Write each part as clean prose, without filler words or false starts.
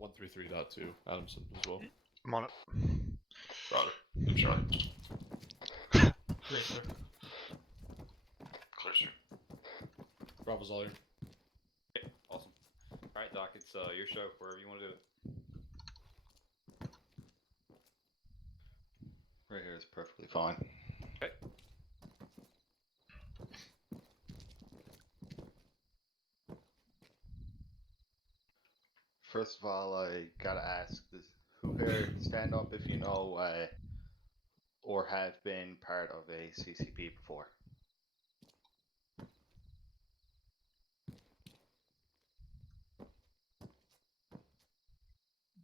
133.2, Adamson as well. I'm on it. Roger. Good try. Great, sir. Clear, sir. Bravo's all here. Okay, awesome. Alright, Doc, it's your show, wherever you want to do it. Right here is perfectly fine. Okay. First of all, I gotta ask, who here stand up if you know or have been part of a CCP before?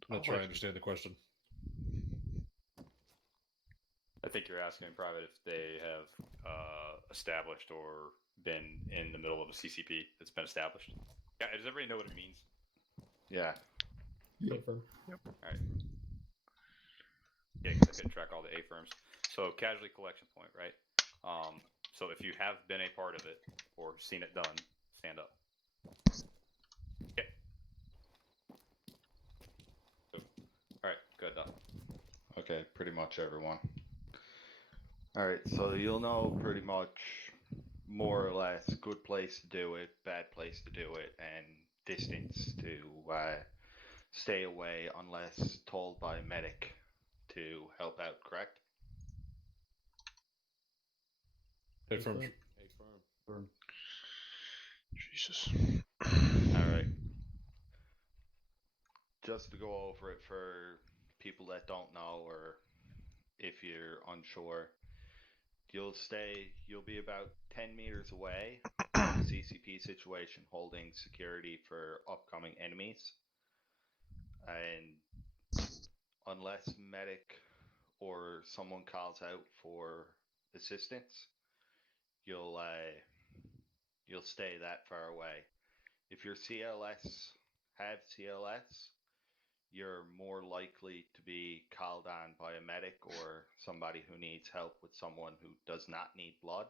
I'm not sure I understand the question. I think you're asking in private if they have established or been in the middle of a CCP that's been established. Yeah, does everybody know what it means? Yeah. Confirm. Alright. Yeah, because I couldn't track all the A firms. So, casualty collection point, right? So if you have been a part of it or seen it done, stand up. Okay. So, alright, good, Doc. Okay, pretty much everyone. Alright, so you'll know pretty much more or less good place to do it, bad place to do it, and distance to stay away unless told by a medic to help out, correct? A firm. Jesus. Alright. Just to go over it for people that don't know, or if you're unsure, you'll be about 10 meters away from the CCP situation, holding security for upcoming enemies. And unless medic or someone calls out for assistance, you'll stay that far away. If your have CLS, you're more likely to be called on by a medic or somebody who needs help with someone who does not need blood.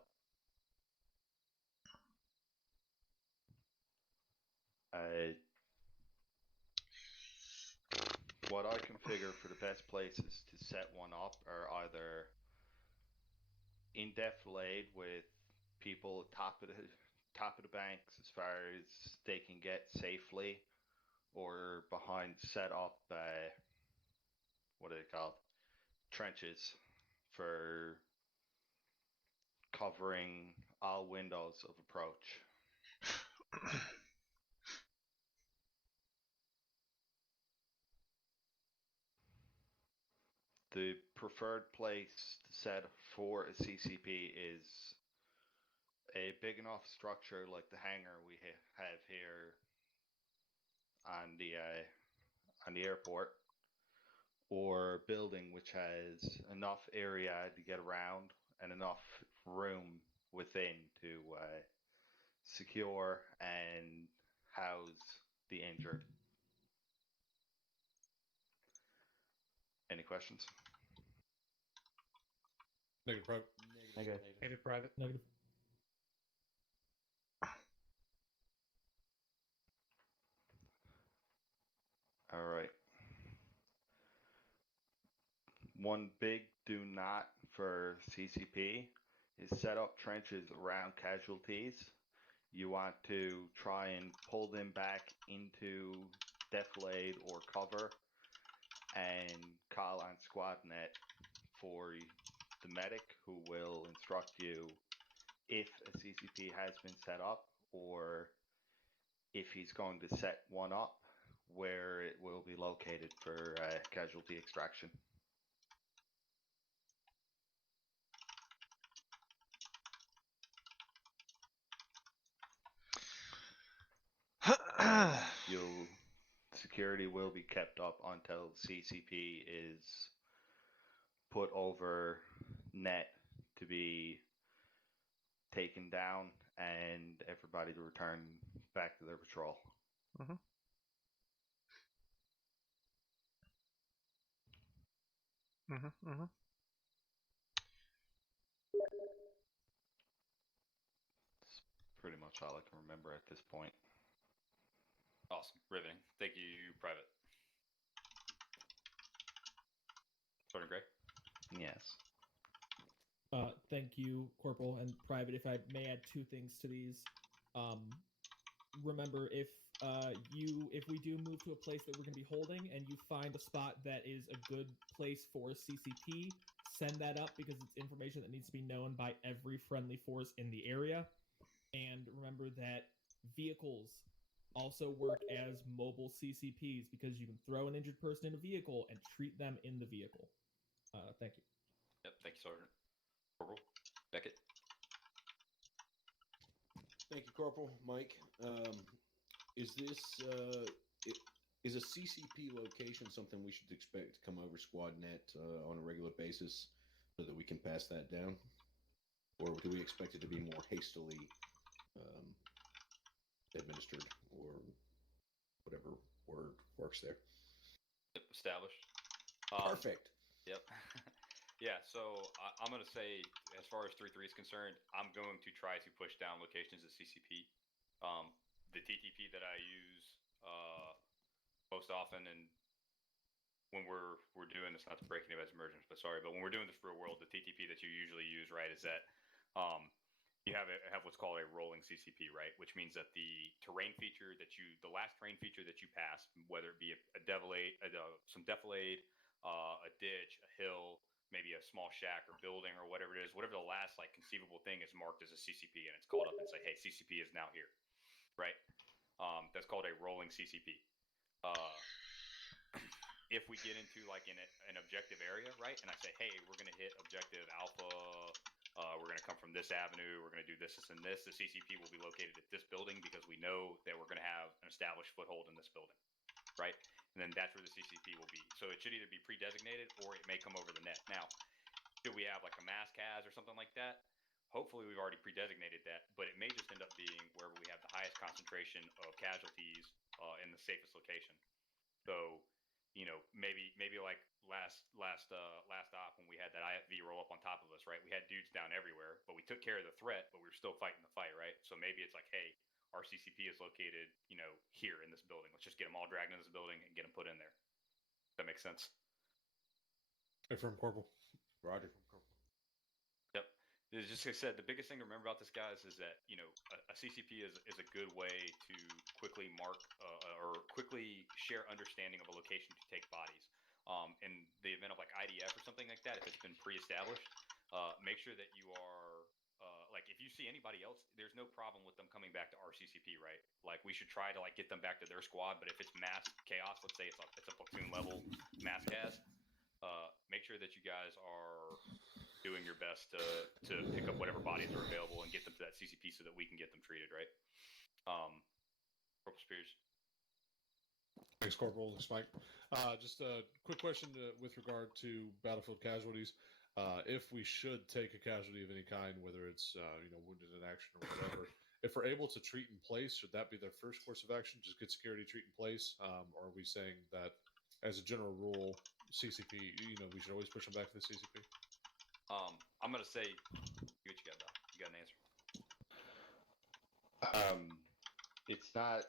What I can figure for the best places to set one up are either in defilade with people top of the banks as far as they can get safely, or behind set up what are they called? Trenches for covering all windows of approach. The preferred place to set for a CCP is a big enough structure like the hangar we have here on the airport, or a building which has enough area to get around and enough room within to secure and house the injured. Any questions? Negative private. Negative private. Negative. All right. One big do not for CCP is set up trenches around casualties. You want to try and pull them back into defilade or cover and call on SquadNet for the medic, who will instruct you if a CCP has been set up, or if he's going to set one up, where it will be located for casualty extraction. Security will be kept up until CCP is put over net to be taken down and everybody to return back to their patrol. Mm-hmm. Mm-hmm. Mm-hmm. That's pretty much all I can remember at this point. Awesome. Riveting. Thank you, Private. Yes. Thank you, Corporal and Private. If I may add two things to these. Remember, if we do move to a place that we're going to be holding, and you find a spot that is a good place for CCP, send that up because it's information that needs to be known by every friendly force in the area. And remember that vehicles also work as mobile CCPs because you can throw an injured person in a vehicle and treat them in the vehicle. Thank you. Yep. Thank you, Sergeant. Corporal Beckett. Thank you, Corporal. Mike, is this is a CCP location something we should expect to come over SquadNet on a regular basis so that we can pass that down, or do we expect it to be more hastily administered, or whatever word works there? Yep. Established. Perfect. Yep. Yeah, so I'm going to say, as far as 3-3 is concerned, I'm going to try to push down locations at CCP. The TTP that I use most often, and when we're doing this, not to break anybody's emergence, but when we're doing this real world, the TTP that you usually use, right, is that you have what's called a rolling CCP, right, which means that the terrain feature the last terrain feature that you pass, whether it be a defilade, some defilade, a ditch, a hill, maybe a small shack or building or whatever it is, whatever the last like conceivable thing is marked as a CCP, and it's called up and say, hey, CCP is now here, right? That's called a rolling CCP. If we get into like an objective area, right, and I say, hey, we're going to hit objective alpha, we're going to come from this avenue, we're going to do this, this, and this, the CCP will be located at this building because we know that we're going to have an established foothold in this building, right? And then that's where the CCP will be. So it should either be pre-designated or it may come over the net. Now, do we have like a mass CAS or something like that? Hopefully we've already pre-designated that, but it may just end up being wherever we have the highest concentration of casualties in the safest location. So, maybe like last op when we had that IFV roll up on top of us, right? We had dudes down everywhere, but we took care of the threat, but we were still fighting the fight, right? So maybe it's like, hey, our CCP is located, here in this building. Let's just get them all dragged into this building and get them put in there. Does that make sense? Affirm, Corporal. Roger. Yep. It's just like I said, the biggest thing to remember about this, guys, is that a CCP is a good way to quickly mark or quickly share understanding of a location to take bodies. In the event of like IDF or something like that, if it's been pre-established, make sure that you are like if you see anybody else, there's no problem with them coming back to our CCP, right? Like we should try to like get them back to their squad, but if it's mass chaos, let's say it's a platoon level mass CAS, make sure that you guys are doing your best to pick up whatever bodies are available and get them to that CCP so that we can get them treated, right? Corporal Spears. Thanks, Corporal. Thanks, Mike. Just a quick question with regard to battlefield casualties. If we should take a casualty of any kind, whether it's wounded in action or whatever, if we're able to treat in place, should that be their first course of action? Just get security, treat in place, or are we saying that, as a general rule, CCP, we should always push them back to the CCP? I'm gonna say, what you got, Doc? You got an answer? It's not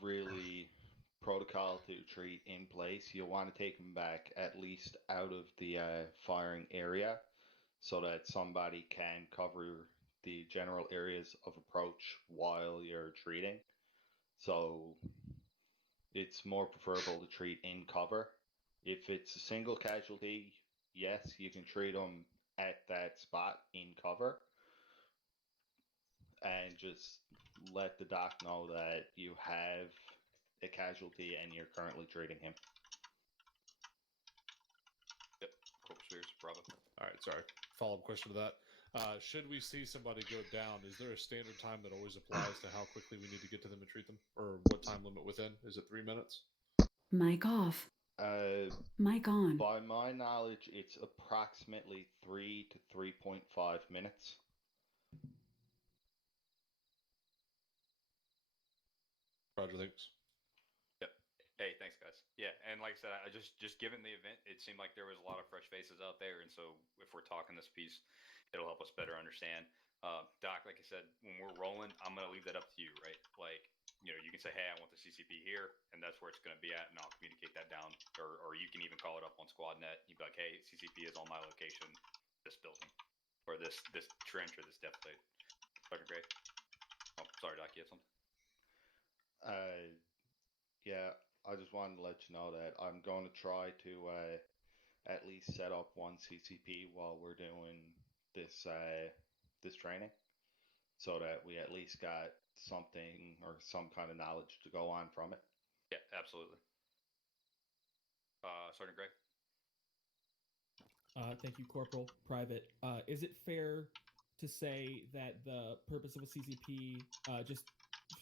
really protocol to treat in place. You'll want to take them back at least out of the firing area so that somebody can cover the general areas of approach while you're treating. So it's more preferable to treat in cover. If it's a single casualty, yes, you can treat them at that spot in cover and just let the doc know that you have a casualty and you're currently treating him. Yep. Corporal Spears, bravo. All right, sorry. Follow-up question to that. Should we see somebody go down, is there a standard time that always applies to how quickly we need to get to them and treat them? Or what time limit within? Is it 3 minutes? Mic off. Mic on. By my knowledge, it's approximately 3 to 3.5 minutes. Roger, thanks. Yep. Hey, thanks, guys. Yeah, and like I said, I just given the event, it seemed like there was a lot of fresh faces out there, and so if we're talking this piece, it'll help us better understand. Doc, like I said, when we're rolling, I'm gonna leave that up to you, right? Like, you can say, hey, I want the CCP here, and that's where it's gonna be at, and I'll communicate that down, or you can even call it up on SquadNet. You'd be like, hey, CCP is on my location. this building, or this trench, or this depth plate. Sergeant Gray. Oh, sorry, Doc. You have something? Yeah, I just wanted to let you know that I'm going to try to at least set up one CCP while we're doing this this training, so that we at least got something or some kind of knowledge to go on from it. Yeah, absolutely. Sergeant Gray. Thank you, Corporal. Private. Is it fair to say that the purpose of a CCP, just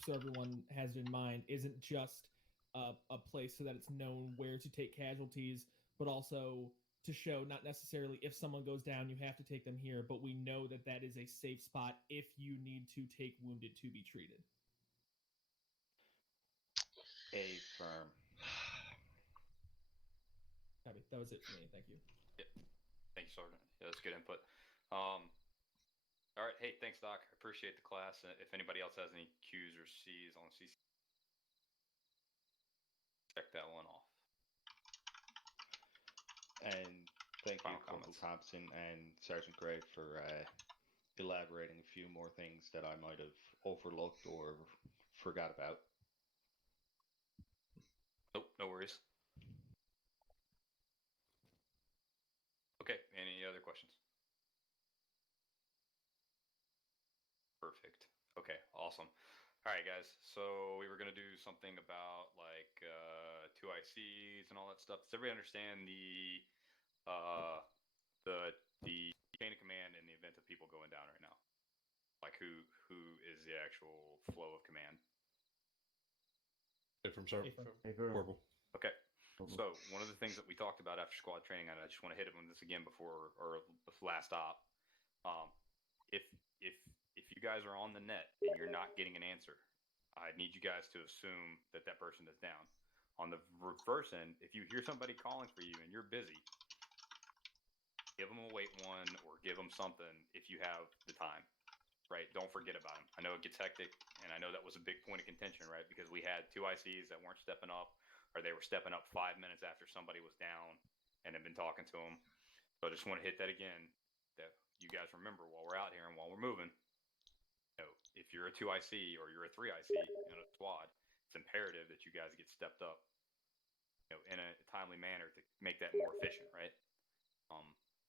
so everyone has it in mind, isn't just a place so that it's known where to take casualties, but also to show not necessarily if someone goes down, you have to take them here, but we know that that is a safe spot if you need to take wounded to be treated? Affirm. Copy. That was it for me. Thank you. Yep. Thank you, Sergeant. Yeah, that's good input. All right. Hey, thanks, Doc. I appreciate the class. If anybody else has any Q's or C's on CC, check that one off. And thank you, Final Corporal comments. Thompson and Sergeant Gray, for elaborating a few more things that I might have overlooked or forgot about. Nope, no worries. Okay, any other questions? Perfect. Okay, awesome. All right, guys. So we were gonna do something about like 2 ICs and all that stuff. Does everybody understand the chain of command in the event of people going down right now? Like who is the actual flow of command? From Corporal. Okay. So one of the things that we talked about after squad training, and I just want to hit on this again before or last op, if you guys are on the net and you're not getting an answer, I need you guys to assume that that person is down. On the reverse end, if you hear somebody calling for you and you're busy, give them a wait one or give them something if you have the time. Right, don't forget about them. I know it gets hectic, and I know that was a big point of contention, right? Because we had 2 ICs that weren't stepping up, or they were stepping up 5 minutes after somebody was down and had been talking to them. So I just want to hit that again, that you guys remember while we're out here and while we're moving, you know, if you're a 2 IC or you're a 3 IC in a squad, it's imperative that you guys get stepped up, you know, in a timely manner to make that more efficient, right?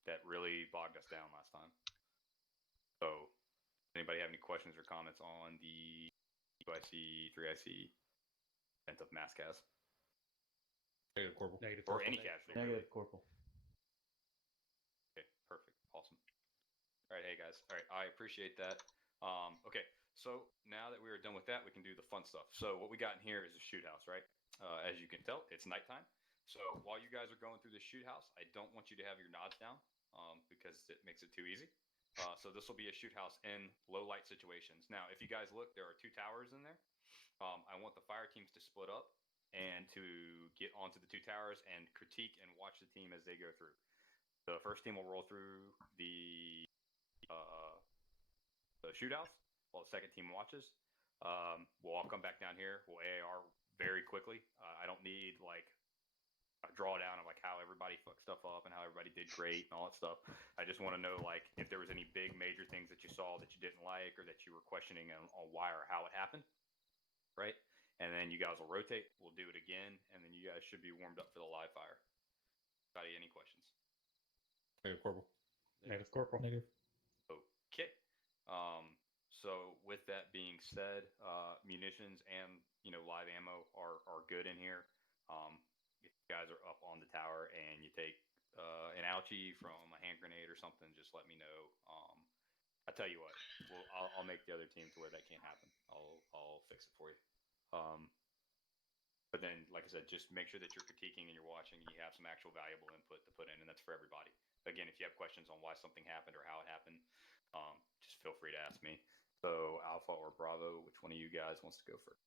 That really bogged us down last time. So anybody have any questions or comments on the 2IC, 3IC event of mass cas? Negative, Corporal. Negative. Or Corporal. any casualty. Negative, Really. Corporal. Okay, perfect. Awesome. All right, hey guys. All right, I appreciate that. Okay, so now that we are done with that, we can do the fun stuff. So what we got in here is a shoot house, right? As you can tell, it's nighttime. So while you guys are going through the shoot house, I don't want you to have your nods down because it makes it too easy. So this will be a shoot house in low light situations. Now, if you guys look, there are 2 towers in there. I want the fire teams to split up and to get onto the 2 towers and critique and watch the team as they go through. The first team will roll through the shoot house while the second team watches. We'll all come back down here. We'll AAR very quickly. I don't need like a drawdown of like how everybody fucked stuff up and how everybody did great and all that stuff. I just want to know like if there was any big major things that you saw that you didn't like or that you were questioning on why or how it happened, right? And then you guys will rotate. We'll do it again, and then you guys should be warmed up for the live fire. Anybody, any questions? Negative, Corporal. Negative. Corporal. Negative. Okay. So with that being said, munitions and live ammo are good in here. If you guys are up on the tower and you take an ouchie from a hand grenade or something, just let me know. I tell you what, I'll make the other team to where that can't happen. I'll fix it for you. But then, like I said, just make sure that you're critiquing and you're watching and you have some actual valuable input to put in, and that's for everybody. Again, if you have questions on why something happened or how it happened, just feel free to ask me. So Alpha or Bravo, which one of you guys wants to go first?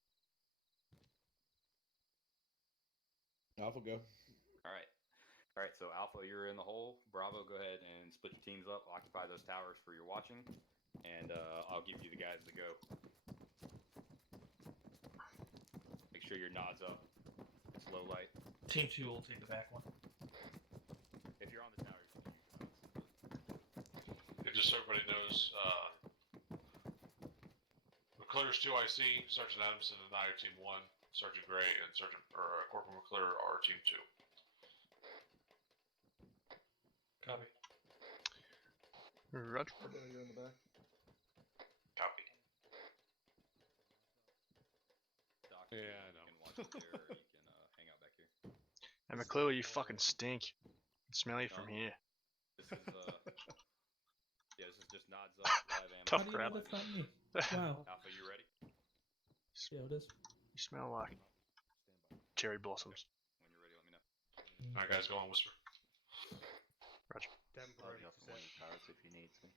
Alpha, go. All right. All right, so Alpha, you're in the hole. Bravo, go ahead and split your teams up. Occupy those towers for your watching, and I'll give you the guys to go. Make sure your nods up. It's low light. Team 2 will take the back one. If you're on the tower, you can use your nods. just so everybody knows, McClure's 2IC, Sergeant Adamson and I are Team 1, Sergeant Gray and Corporal McClure are Team 2. Copy. Roger. You're in the back. Copy. Doc, Yeah, you I know. can watch it there, or you can hang out back here. And McClure, you fucking stink. I can smell you from here. This is yeah, this is just nods up, live ammo. Tough How do you crowd. know that's not me? Wow. Alpha, you ready? Yeah, it is. You smell like cherry blossoms. When you're ready, let me know. Alright, guys, go on, whisper. I'll be up in cars if he needs me.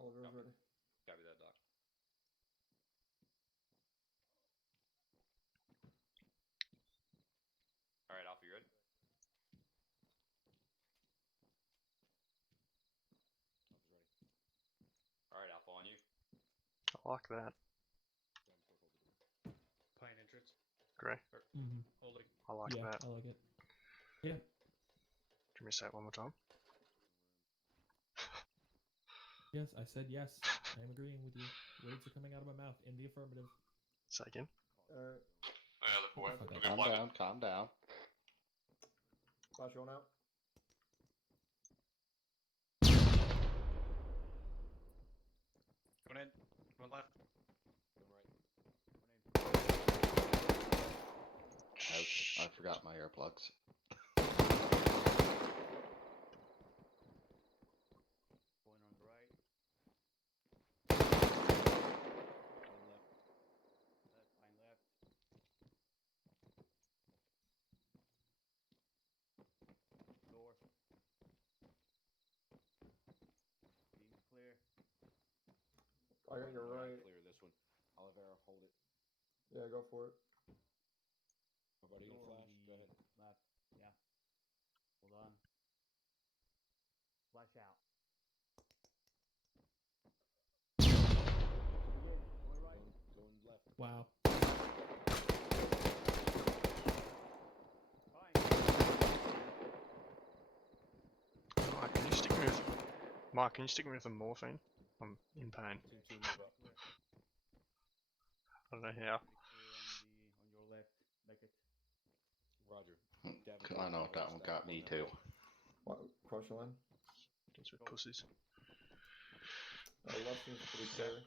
Oliver's ready. Copy that, Doc. All right, Alpha, you ready? All right, Alpha, on you. I like that. Pine entrance. Gray. Mm-hmm. Holding. I like Yeah, that. I like it. Yeah. Give me a sec one more time. Yes, I said yes. I am agreeing with you. Words are coming out of my mouth in the affirmative. Say again. Alright. Yeah, look away. Okay. Okay, Calm blind down, calm down. Flash on out. Going in. Going left. Ouch, I forgot my earplugs. Going on the right. Going left. Left. Pine left. Door. Beam clear. I got your right. Clear this one. Oliveira, hold it. Yeah, go for it. Everybody gonna Door on flash? the Go ahead. Left. Yeah. Hold on. Flash out. Again. Going right. Going left. Wow. Fine. Mark, can you stick me with Mark, can you stick me with the morphine? I'm in pain. Team 2, move up. I don't know how. On your left. Make it. Roger. I know that one got me too. What? Cross your line. These are pussies. Left seems pretty clear.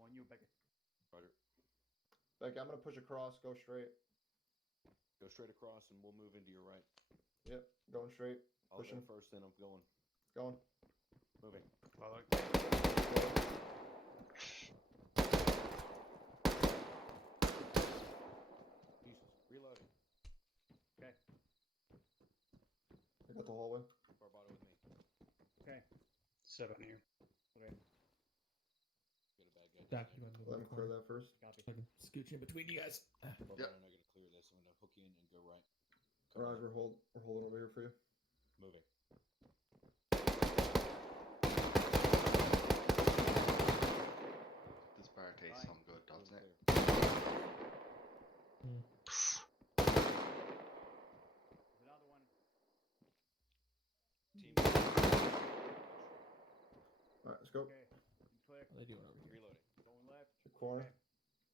On you, Beckett. Roger. Becky, I'm gonna push across. Go straight. Go straight across and we'll move into your right. Yep. Going straight. Oliveira Pushing. first, then I'm going. Going. Moving. Follow. Jesus. Reloading. Okay. I got the hallway. Barbado with me. Okay. 7 here. Okay. Got a bad guy. Doc, you want to Let move him the clear corner? that first. Copy. I can scooch in between you guys. Barbado and I gotta clear this. I'm gonna hook you in and go right. Come Roger, we're holding over here for you. Moving. This bar tastes some good, doesn't it? Mm. There's another one. Team. Alright, let's go. Okay. Clear. What are they doing over here? Reloading. Going left. The corner.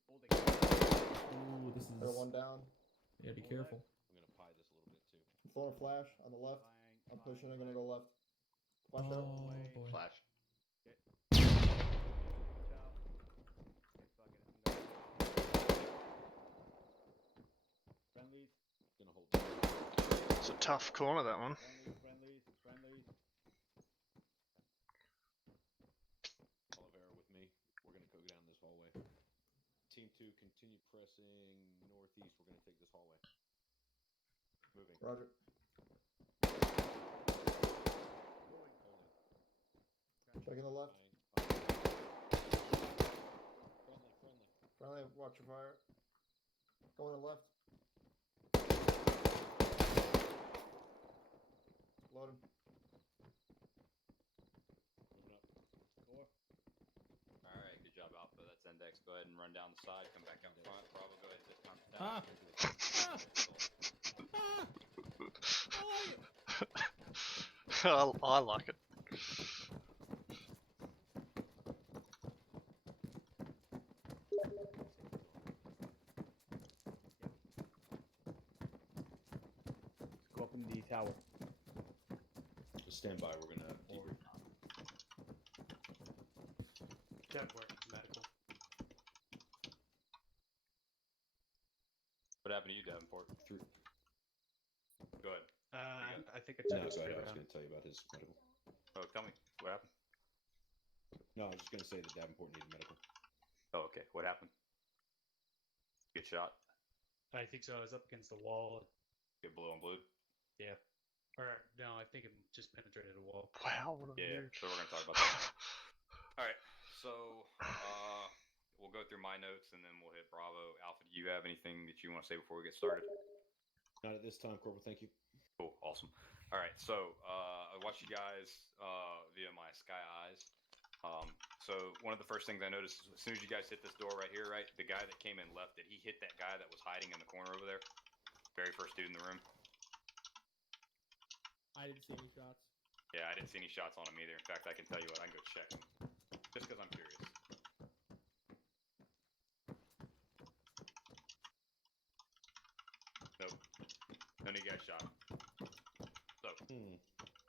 Holding. Ooh, this Got is. one down. Yeah, be Go careful. I'm gonna pie this a little bit too. I'm throwing a flash on the left. Fine. I'm pushing. I'm gonna go left. Oh Flash out. boy. Flash. Watch out. Okay, fuck it. I'm going. Friendlies. Gonna hold. It's a tough corner, that one. Friendlies. Oliveira with me. We're gonna go down this hallway. Team 2, continue pressing northeast. We're gonna take this hallway. Moving. Roger. Holding. Checking the left. Fine. Friendly. Friendly, watch your fire. Going to the left. Load him. Moving up. Door. All right, good job, Alpha. That's Index. Go ahead and run down the side. Come back up front. Bravo, go ahead and hit contact. Ah! I like it. from the tower. Stand by. We're gonna debrief. Davenport, medical. What happened to you, Davenport? Through. Go ahead. I think it's No, go ahead. I was gonna tell you about his medical. Oh, tell me. What happened? No, I was just gonna say that Davenport needed medical. Oh, okay. What happened? Get shot? I think so. I was up against the wall. Get blue on blue? Yeah. Or no, I think it just penetrated a wall. Wow, what a Yeah, weird. so we're gonna talk about that. Alright, so we'll go through my notes and then we'll hit Bravo. Alpha, do you have anything that you want to say before we get started? Not at this time, Corporal. Thank you. Cool, awesome. Alright, so I watched you guys via my Sky Eyes. So one of the first things I noticed is as soon as you guys hit this door right here, right, the guy that came in left, did he hit that guy that was hiding in the corner over there? Very first dude in the room? I didn't see any shots. Yeah, I didn't see any shots on him either. In fact, I can tell you what, I can go check him. Just because I'm curious. Nope. None of you guys shot him. So,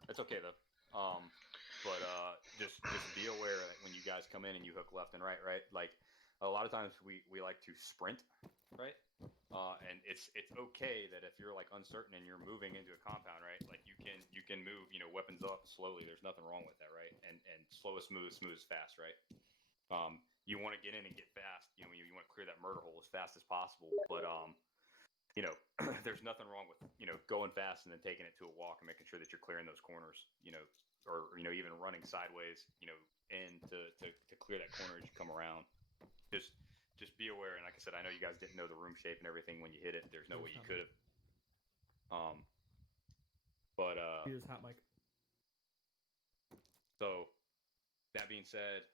it's okay though. But just be aware that when you guys come in and you hook left and right, like a lot of times we like to sprint, right? And it's okay that if you're like uncertain and you're moving into a compound, right? Like you can move, weapons up slowly. There's nothing wrong with that, right? And slow is smooth, smooth is fast, right? You want to get in and get fast. You want to clear that murder hole as fast as possible. But there's nothing wrong with going fast and then taking it to a walk and making sure that you're clearing those corners. Or even running sideways, in to clear that corner as you come around. Just be aware. And like I said, I know you guys didn't know the room shape and everything when you hit it. There's no way you could have. Here's hot mic. So that being said,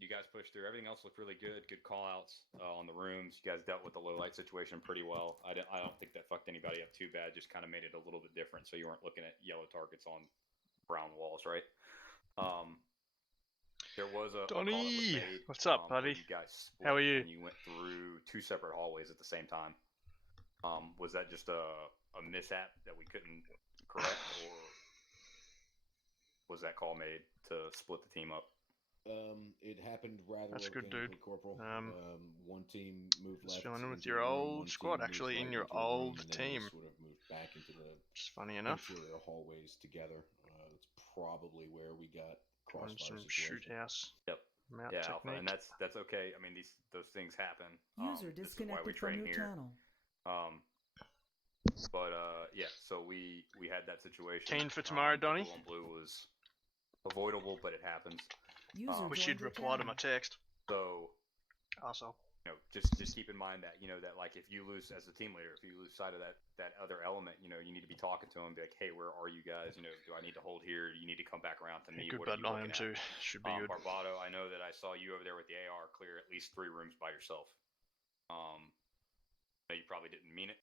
you guys pushed through. Everything else looked really good. Good call outs on the rooms. You guys dealt with the low light situation pretty well. I don't think that fucked anybody up too bad. Just kind of made it a little bit different, so you weren't looking at yellow targets on brown walls, right? There was a call that was Donnie! made, What's up, where buddy? You guys split How are you? And you went through two separate hallways at the same time. Was that just a mishap that we couldn't correct, or was that call made to split the team up? It happened rather That's good, organically, dude. Corporal. One team moved Just left. filling in with into your the room, old one squad, team actually, moved in right your into the room, old and then they team. sort of moved back into the Just funny enough. interior hallways together. That's probably where we got Doing crossfire some situation. shoot house. Yep. MOUT Yeah, Alpha, technique. and that's okay. I mean, those things happen. User This is why we disconnected from train your here. channel. Yeah. So we had that situation. Keen for tomorrow, The Donnie? blue on blue was avoidable, but it happens. User Wish joined you'd your reply to my channel. text. So Also. just keep in mind that that like if you lose as a team leader, if you lose sight of that other element, you need to be talking to them, be like, hey, where are you guys? Do I need to hold here? You need to come back around to me. Good, What are but you I am looking at? too. Should be good. Barbado, I know that I saw you over there with the AR clear at least 3 rooms by yourself. You probably didn't mean it.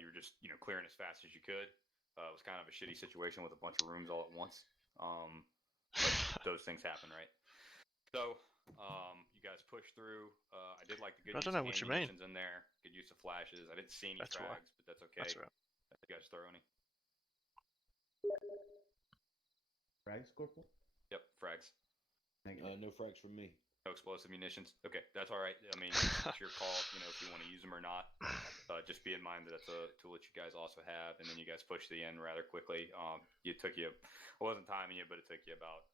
You were just clearing as fast as you could. It was kind of a shitty situation with a bunch of rooms all at once. But those things happen, right? So you guys pushed through. I did like the good I use don't know of what you mean. ammunitions in there. Good use of flashes. I didn't see any That's why. frags, but that's okay. That's right. You guys throw any? Frags, Corporal? Yep, frags. No frags from me. No explosive munitions. Okay, that's all right. I mean, it's your call. If you want to use them or not. Just be in mind that that's a tool that you guys also have. And then you guys pushed the end rather quickly. I wasn't timing you, but it took you about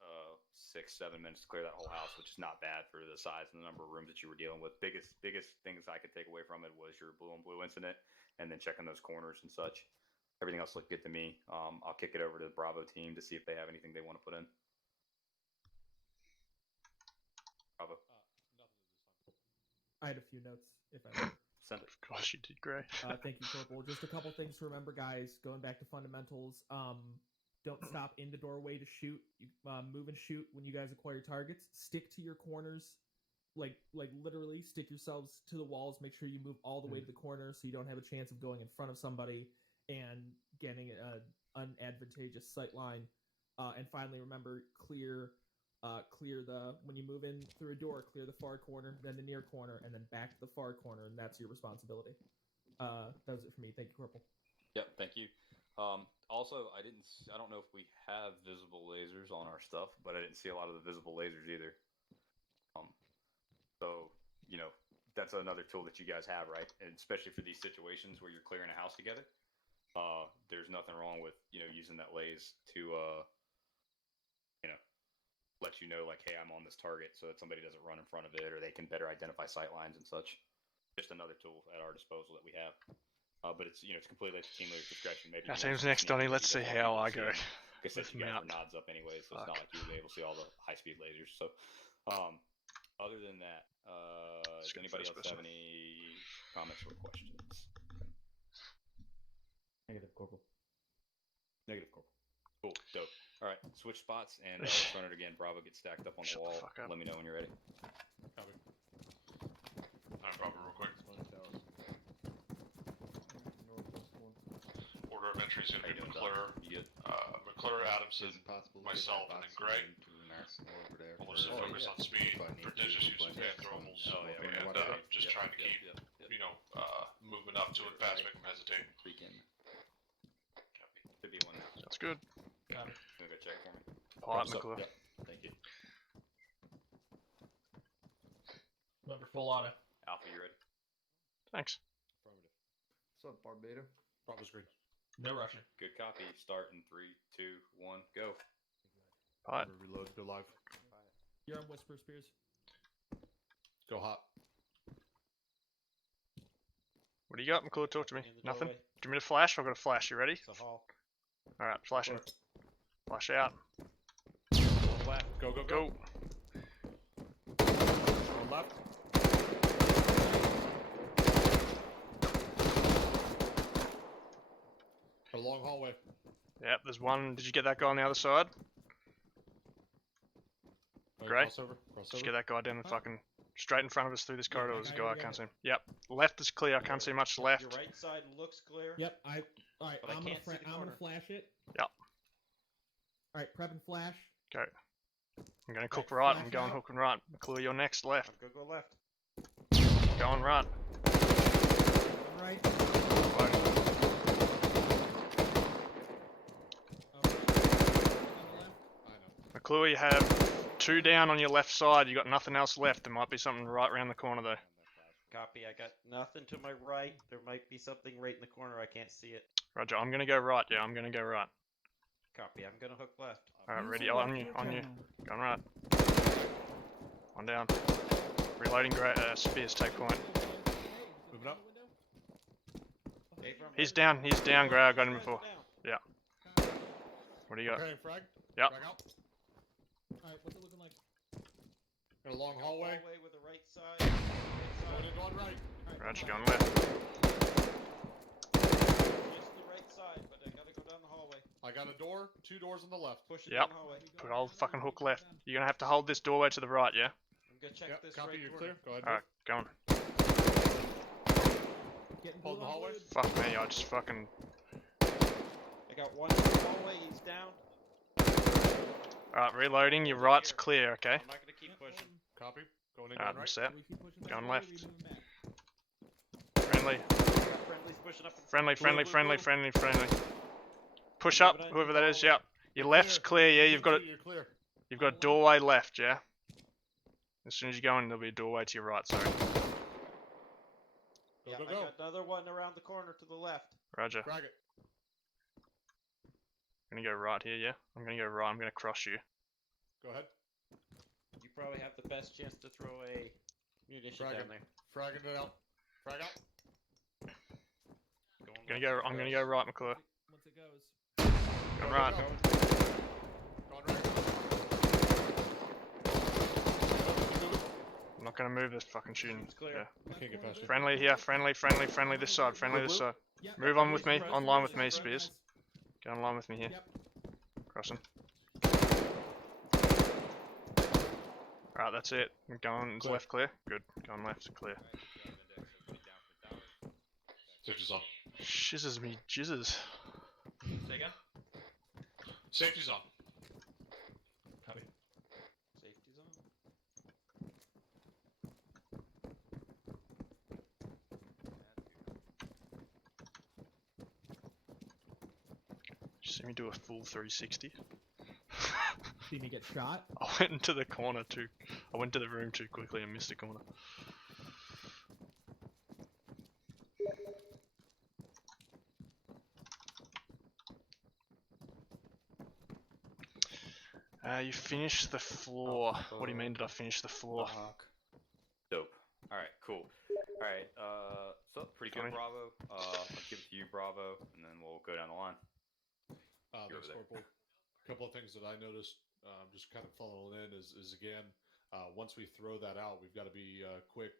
6-7 minutes to clear that whole house, which is not bad for the size and the number of rooms that you were dealing with. Biggest things I could take away from it was your blue on blue incident, and then checking those corners and such. Everything else looked good to me. I'll kick it over to the Bravo team to see if they have anything they want to put in. Bravo. I had a few notes, if I may. Send it. Of course you did, Gray. Thank you, Corporal. Just a couple things to remember, guys. Going back to fundamentals. Don't stop in the doorway to shoot. You move and shoot when you guys acquire targets. Stick to your corners. Like literally stick yourselves to the walls. Make sure you move all the way to the corner so you don't have a chance of going in front of somebody and getting an unadvantageous sight line. And finally, remember, clear when you move in through a door, clear the far corner, then the near corner, and then back to the far corner, and that's your responsibility. That was it for me. Thank you, Corporal. Yep, thank you. Also, I don't know if we have visible lasers on our stuff, but I didn't see a lot of the visible lasers either. So, you know, that's another tool that you guys have, right? And especially for these situations where you're clearing a house together, there's nothing wrong with, you know, using that laze to, you know, let you know, like, hey, I'm on this target, so that somebody doesn't run in front of it, or they can better identify sight lines and such. Just another tool at our disposal that we have. But it's, you know, it's completely at the team leader's discretion. Maybe Our team's next, Donnie. Let's see how I go. Like I said, with you guys MOUT. were nods up anyway, so it's not like you were able to see all the high-speed lasers. So, other than that, does anybody else have any comments or questions? Negative, Corporal. Negative, Corporal. Cool, dope. All right, switch spots and let's run it again. Bravo, get stacked up on the wall. Let me know when you're ready. Copy. Alright, Bravo, real quick. Order of entry is going to be McClure, McClure, Adamson, myself, and then Gray. We'll just focus on speed, prodigious use of fan thermals, and just trying to keep, you know, movement up to it fast, make them hesitate. Should be one now. That's good. Gonna go check for me. Alright, McClure. Yep. Thank you. Remember, full auto. Alpha, you ready? Thanks. Affirmative. What's up, Barbados? Bravo's green. No rushing. Good copy. Start in 3, 2, 1, go. Alright. Reload, go live. You're on Whisper Spears. Go hot. What do you got, McClure? Talk to me. Nothing? Do you want me to flash? I've got a flash. You ready? Alright, flashing. Flash out. Left. Go, go, Go. Go left. A long hallway. Yep, there's one. Did you get that guy on the other side? Great. Crossover. Did you get that guy down the fucking straight in front of us through this corridor? There's a guy, I can't see him. Yep. Left is clear, I can't see much left. Your right side looks clear. Yep, alright, But I I'm can't see the gonna corner. flash it. Yep. Alright, prep and flash. Go. I'm going cook right, I'm flash going out. hook and right. McClure, you're next, left. I'm gonna go left. Going right. Right. McClure, you have 2 down on your left side. You got nothing else left. There might be something right around the corner though. Copy. I got nothing to my right. There might be something right in the corner. I can't see it. Roger, I'm gonna go right. Yeah, I'm gonna go right. Copy. I'm gonna hook left. Alright, ready? On you. Going right. One down. Reloading Spears, take point. Moving up. He's down, Gray. I got him before. Yeah. What do you got? Okay, frag. Yep. Frag out. Alright, what's it looking like? Got a long hallway. Hallway with the right side. Going in, going right. Roger, going left. Just the right side, but I gotta go down the hallway. I got a door, 2 doors on the left. Push it Yep. down the hallway. Put all fucking hook left. You're gonna have to hold this doorway to the right, yeah? I'm gonna check Yep, this copy, right you're corner. clear. Go ahead. Alright, going. Hold the hallway. Fuck me, I just fucking... I got one in the hallway. He's down. Alright, reloading. Your right's clear, okay? I'm not gonna keep pushing. Copy. Going in, Alright, going I'm right. set. Going left. I Friendly. got friendlies pushing up. Friendly. Push up, whoever that is, yep. Your left's clear, yeah? You've got You're clear. a doorway left, yeah? As soon as you go in, there'll be a doorway to your right, sorry. Go, Yeah, go, I go. got another one around the corner to the left. Roger. Frag it. I'm gonna go right here, yeah? I'm gonna go right, I'm gonna cross you. Go ahead. You probably have the best chance to throw a munition down there. Fragging it out. Frag out. I'm gonna go right, McClure. Once it goes. Going right. Going right. I'm not gonna move this fucking shooting. It's clear. Yeah. Can't get past you. Friendly here, friendly this side, this side. Yep. Move on with me, Right, online with right, me, right, Spears. guys. Get online with me here. Yep. Crossing. Alright, that's it. I'm going, it's Clear. left clear. Good. Going left, clear. Safety's on. Shizzes me, jizzes. Say again? Safety's on. Copy. Safety's on. see me do a full 360. See me get shot? I went into the corner too. I went to the room too quickly and missed a corner. You finished the floor. What do you mean did I finish the floor? Dope. Alright, cool. Alright, so pretty good, Tommy? Bravo. I'll give it to you, Bravo, and then we'll go down the line. You're Thanks, over there. Corporal. A couple of things that I noticed, just kind of following in, is again, once we throw that out, we've got to be quick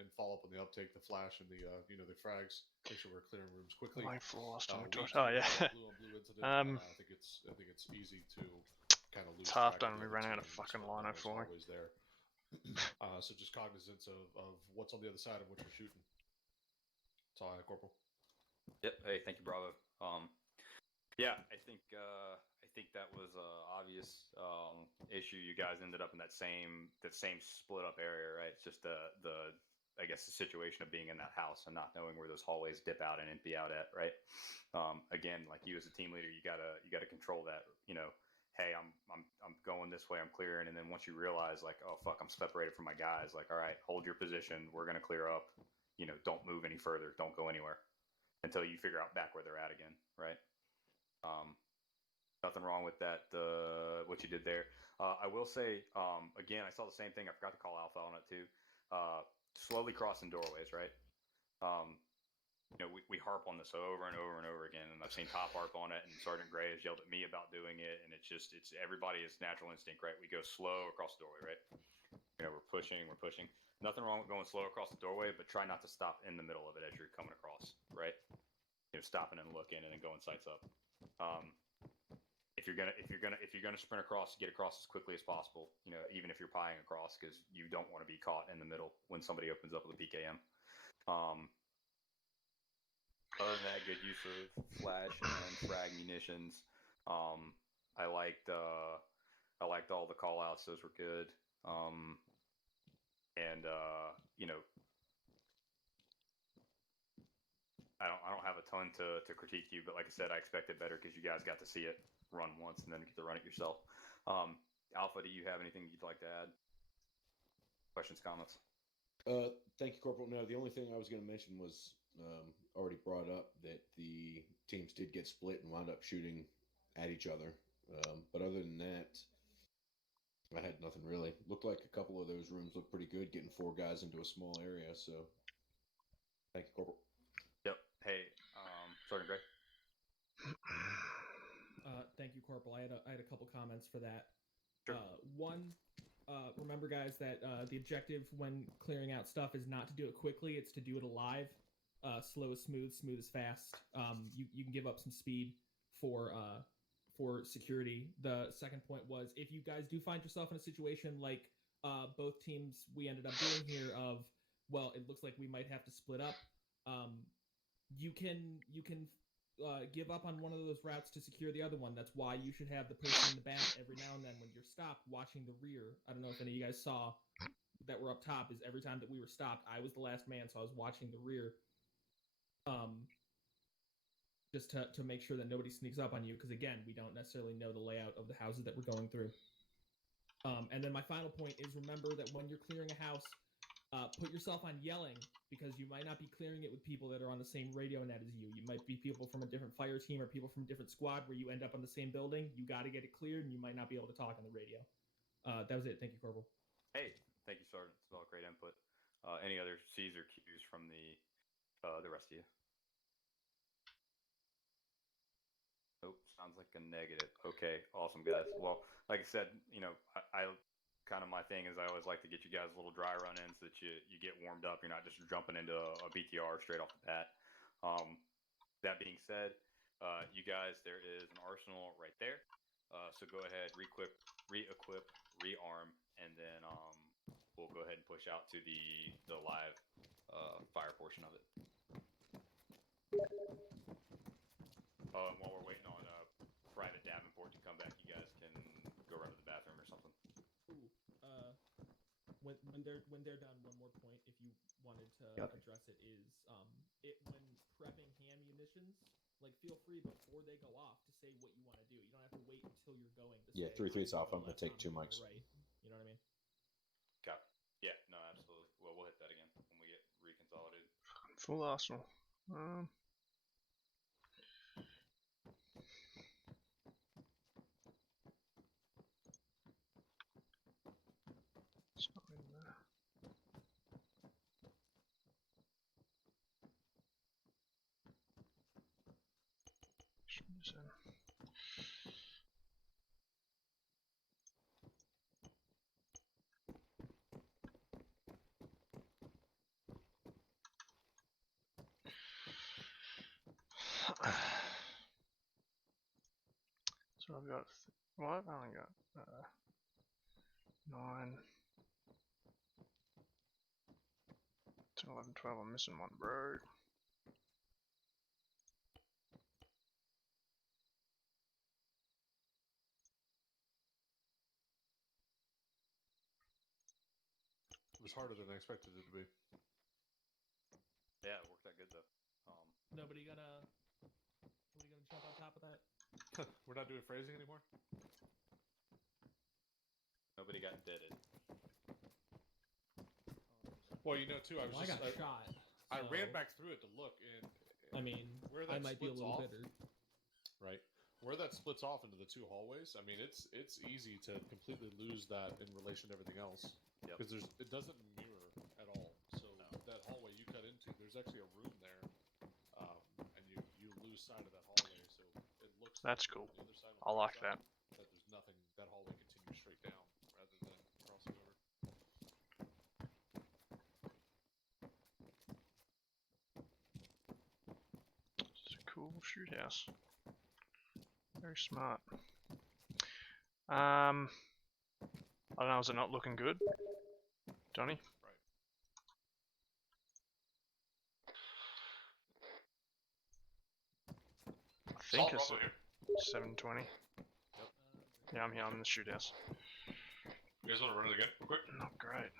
and follow up on the uptake, the flash, and the the frags. Make sure we're clearing rooms quickly. Lying floor last time we We talked. too Oh yeah. had a blue on blue incident. I think it's easy to kind of lose It's half track done. of We the ran other out of teams fucking when lino there's for me. always there. So just cognizance of what's on the other side of what you're shooting. That's all I have, Corporal. Yep. Hey, thank you, Bravo. Yeah, I think that was a obvious issue. You guys ended up in that same split up area, right? It's just the I guess the situation of being in that house and not knowing where those hallways dip out and empty out at, right? Again, like you as a team leader, you gotta control that. You know, hey, I'm going this way, I'm clearing, and then once you realize like, oh fuck, I'm separated from my guys, like, all right, hold your position, we're gonna clear up. You know, don't move any further, don't go anywhere until you figure out back where they're at again, right? Nothing wrong with that. What you did there. I will say, again, I saw the same thing. I forgot to call Alpha on it too. Slowly crossing doorways, right? You know, we harp on this over and over and over again, and I've seen Top harp on it, and Sergeant Gray has yelled at me about doing it, and it's everybody is natural instinct, right? We go slow across the doorway, right? You know, we're pushing. Nothing wrong with going slow across the doorway, but try not to stop in the middle of it as you're coming across, right? You know, stopping and looking and then going sights up. If you're gonna sprint across, get across as quickly as possible. You know, even if you're pieing across, because you don't want to be caught in the middle when somebody opens up with a PKM. Other than that, good use of flash and frag munitions. I liked all the call outs; those were good. You know, I don't have a ton to critique you, but like I said, I expect it better because you guys got to see it run once and then get to run it yourself. Alpha, do you have anything you'd like to add? Questions, comments? Thank you, Corporal. No, the only thing I was going to mention was already brought up that the teams did get split and wound up shooting at each other. But other than that, I had nothing really. Looked like a couple of those rooms looked pretty good, getting 4 guys into a small area. So, thank you, Corporal. Yep. Hey, Sergeant Gray. Thank you, Corporal. I had a couple comments for that. Sure. One, remember, guys, that the objective when clearing out stuff is not to do it quickly; it's to do it alive. Slow is smooth, smooth is fast. You can give up some speed for security. The second point was, if you guys do find yourself in a situation like both teams we ended up doing here, of, well, it looks like we might have to split up. You can give up on one of those routes to secure the other one. That's why you should have the person in the back every now and then when you're stopped watching the rear. I don't know if any of you guys saw that we're up top, is every time that we were stopped, I was the last man, so I was watching the rear. Just to make sure that nobody sneaks up on you, because again, we don't necessarily know the layout of the houses that we're going through. And then my final point is, remember that when you're clearing a house, put yourself on yelling, because you might not be clearing it with people that are on the same radio net as you. You might be people from a different fire team or people from a different squad where you end up on the same building. You got to get it cleared, and you might not be able to talk on the radio. That was it. Thank you, Corporal. Hey, thank you, Sergeant. It's all great input. Any other C's or Q's from the rest of you? Nope, sounds like a negative. Okay, awesome, guys. Well, like I said, you know, I kind of, my thing is I always like to get you guys a little dry run in so that you get warmed up. You're not just jumping into a BTR straight off the bat. That being said, you guys, there is an arsenal right there. So go ahead, re-equip, rearm, and then we'll go ahead and push out to the live fire portion of it. And while we're waiting on Private Davenport to come back, you guys can go run to the bathroom or something. Ooh, when they're done, one more point, if you wanted to address it, is when prepping ham munitions, like feel free before they go off to say what you want to do. You don't have to wait until you're going to Yeah, say, 3-3's I'm off. I'm gonna gonna take left, 2 I'm gonna mics. go right. You know what I mean? Copy. Yeah, no, absolutely. Well, we'll hit that again when we get reconsolidated. Full Arsenal. It's not in there. So I've got what? I only got 9, 10, 11, 12. I'm missing one, bro. It was harder than I expected it to be. Yeah, it worked out good though. Nobody gonna jump on top of that? We're not doing phrasing anymore? Nobody got deaded. Well, you know, too, I got shot. I so- ran back through it to look, and I mean, where that I might be a splits little off, bitter. right? Where that splits off into the 2 hallways, I mean, it's easy to completely lose that in relation to everything else Yep. because it doesn't mirror at all. So that hallway you cut into, there's actually a room there, and you lose sight of that hallway. So it looks. That's like cool. on the other side of I the like side, that. That there's nothing. That hallway continues straight down rather than crossing over. It's a cool shoot house. Very smart. I don't know, is it not looking good? Johnny? Right. I think it's 720. Yeah, I'm here, I'm in the shoot house. You guys want to run it again, real quick? Not great.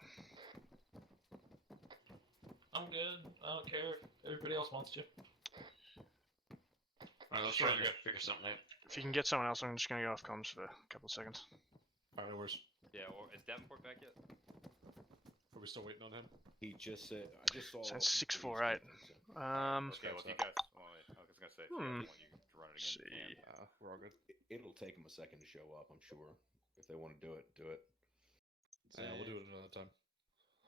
I'm good. I don't care if everybody else wants to. Alright, let's try it again. Figure something out. If you can get someone else, I'm just gonna go off comms for a couple of seconds. All right, no worries. Yeah, or is Davenport back yet? Are we still waiting on him? He just said. I just saw. So it's 648. Okay, well, if you guys. Well, wait, I was gonna say, if you guys want you to run it again. See. You can. We're all good. It'll take him a second to show up. I'm sure. If they want to do it, do it. Yeah, we'll do it another time.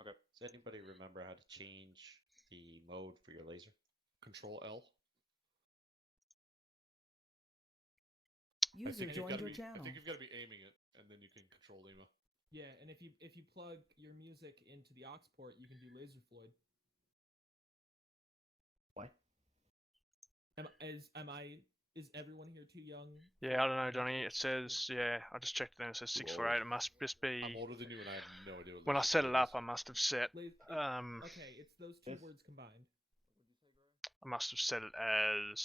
Okay. Does anybody remember how to change the mode for your laser? Control L. User joined your I channel. think you've got to be aiming it, and then you can control Lima. Yeah, and if you plug your music into the aux port, you can do laser Floyd. What? Is everyone here too young? Yeah, I don't know, Johnny. It says, yeah, I just checked it and it says 648. It must just be. I'm older than you, and I have no idea what When I laser set it is. up, I must have set. Okay, it's those two Yes. words combined. I must have set it as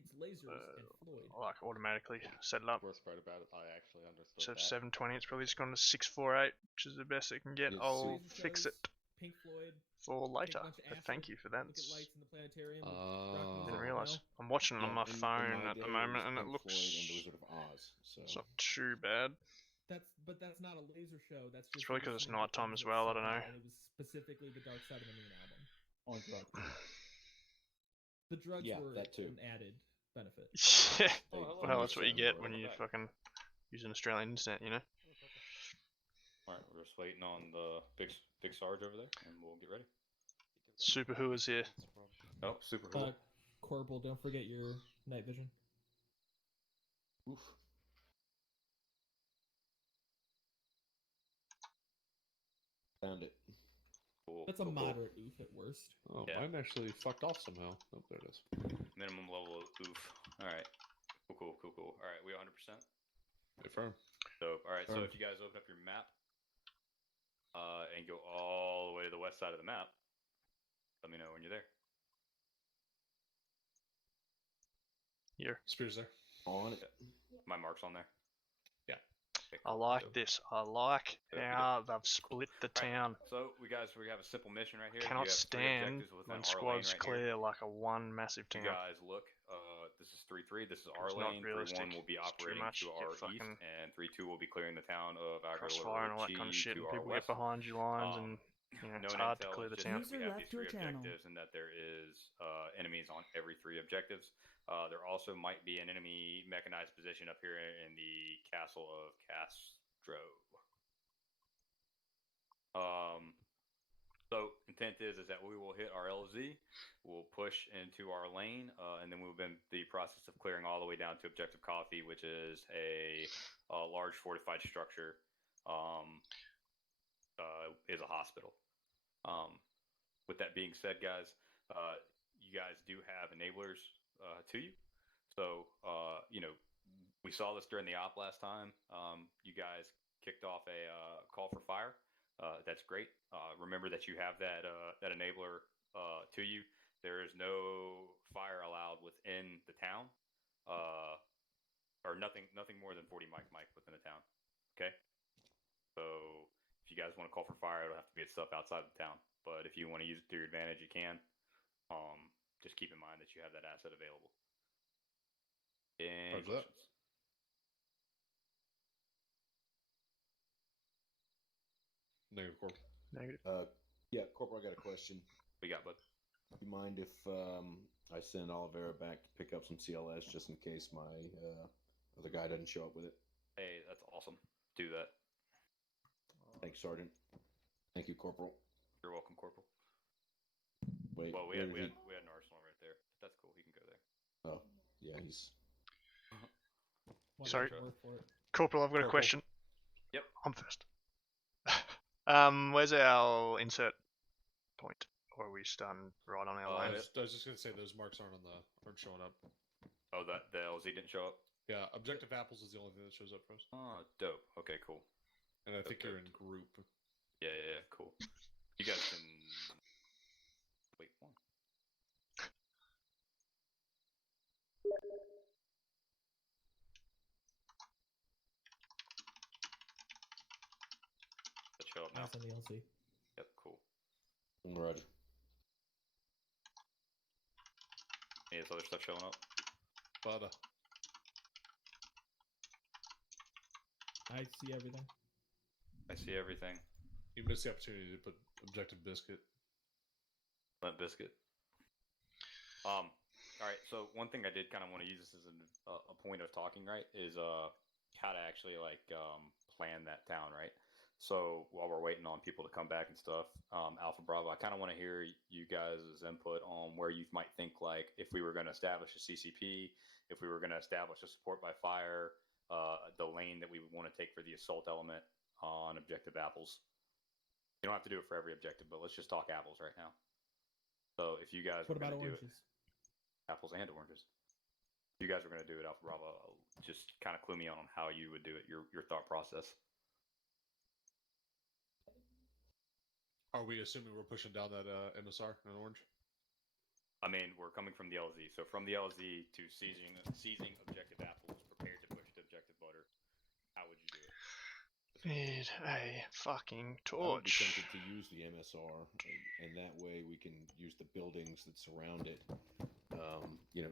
It's lasers and Floyd. like automatically set it up. Worst part about it, I actually So understood that. 720, it's probably just gone to 648, which is the best it can get. Yes, I'll Laser fix shows, it Pink Floyd. for later. bunch of But acid, thank you for that. Look at lights in the planetarium. with rock Oh. music, Didn't you realize. know? I'm watching it on my in phone my at day, the it moment, was and it Pink looks. Floyd and the Wizard of Oz. So It's not too bad. That's not a laser show. That's just probably 'cause it's listening to nighttime things as that well, I set don't know. up, And it was specifically the Dark Side of the Moon album. On drugs. The drugs Yeah, were that too. an added benefit. Yeah. They- hello. Well, that's what you get Welcome when you back. fucking use an Australian internet, you know? Alright, we're just waiting on the big Sarge over there, and we'll get ready. Super Who is here. Oh, super cool. Corporal, don't forget your night vision. Oof. Found it. Cool, That's a cool, cool. moderate oof at worst. Oh, Yeah. mine actually fucked off somehow. Oh, there it is. Minimum level of oof. Alright. Cool. Alright, we 100%? Confirm. So, alright, so if you guys open up your map, and go all the way to the west side of the map, let me know when you're there. Here. Spears there. On it. My mark's on there. I like this. I like how they've split the town. So we have a simple mission right here. Cannot you have three stand objectives within when our lane squads right clear here. like a one massive You town. guys look. This is 3-3. This is our It's not lane. realistic. 3-1 will be It's too operating much. to You our get east, fucking and 3-2 will be clearing the town of crossfire and all that kind of shit, to and our people west. get behind your lines, and it's known hard to intel clear is the just town. that we have these three objectives, and that there is enemies on every three objectives. There also might be an enemy mechanized position up here in the castle of Castro. So intent is that we will hit our LZ, we'll push into our lane, and then we'll be in the process of clearing all the way down to Objective Coffee, which is a large fortified structure, is a hospital. With that being said, guys, you guys do have enablers to you. So, we saw this during the op last time. You guys kicked off a call for fire. That's great. Remember that you have that enabler to you. There is no fire allowed within the town, or nothing more than 40 mic within the town. Okay. So if you guys want to call for fire, it'll have to be at stuff outside the town. But if you want to use it to your advantage, you can. Just keep in mind that you have that asset available. Any questions? Negative, Corporal. Negative. Yeah, Corporal, I got a question. We got, bud. Do you mind if I send Oliveira back to pick up some CLS just in case my other guy doesn't show up with it? Hey, that's awesome. Do that. Thanks, Sergeant. Thank you, Corporal. You're welcome, Corporal. Wait, well, we had an arsenal right there. That's cool. He can go there. Oh, yeah, he's... Sorry. Corporal, I've got a question. Yep. I'm first. Where's our insert point? Or are we starting right on our line? I was just gonna say those marks aren't showing up. Oh, the LZ didn't show up? Yeah, Objective Apples is the only thing that shows up for us. Oh, dope. Okay, cool. And I think you're in group. Yeah, cool. You guys can wait one. Let's show up now. Nice on the LC. Yep, cool. Roger. Any of this other stuff showing up? But I see everything. I see everything. You missed the opportunity to put Objective Biscuit. Lent Biscuit. All right. So one thing I did kind of want to use this as a point of talking, right, is how to actually plan that town, right? So while we're waiting on people to come back and stuff, Alpha Bravo, I kind of want to hear you guys' input on where you might think, like, if we were going to establish a CCP, if we were going to establish a support by fire, the lane that we would want to take for the assault element on Objective Apples. You don't have to do it for every objective, but let's just talk apples right now. So if you guys What were about going to do oranges? it, apples and oranges. If you guys are going to do it, Alpha Bravo, just kind of clue me on how you would do it, your thought process. Are we assuming we're pushing down that MSR in orange? I mean, we're coming from the LZ. So from the LZ to seizing Objective Apples, prepared to push to Objective Butter, how would you do it? Need a fucking I would be torch. tempted to use the MSR, and that way we can use the buildings that surround it.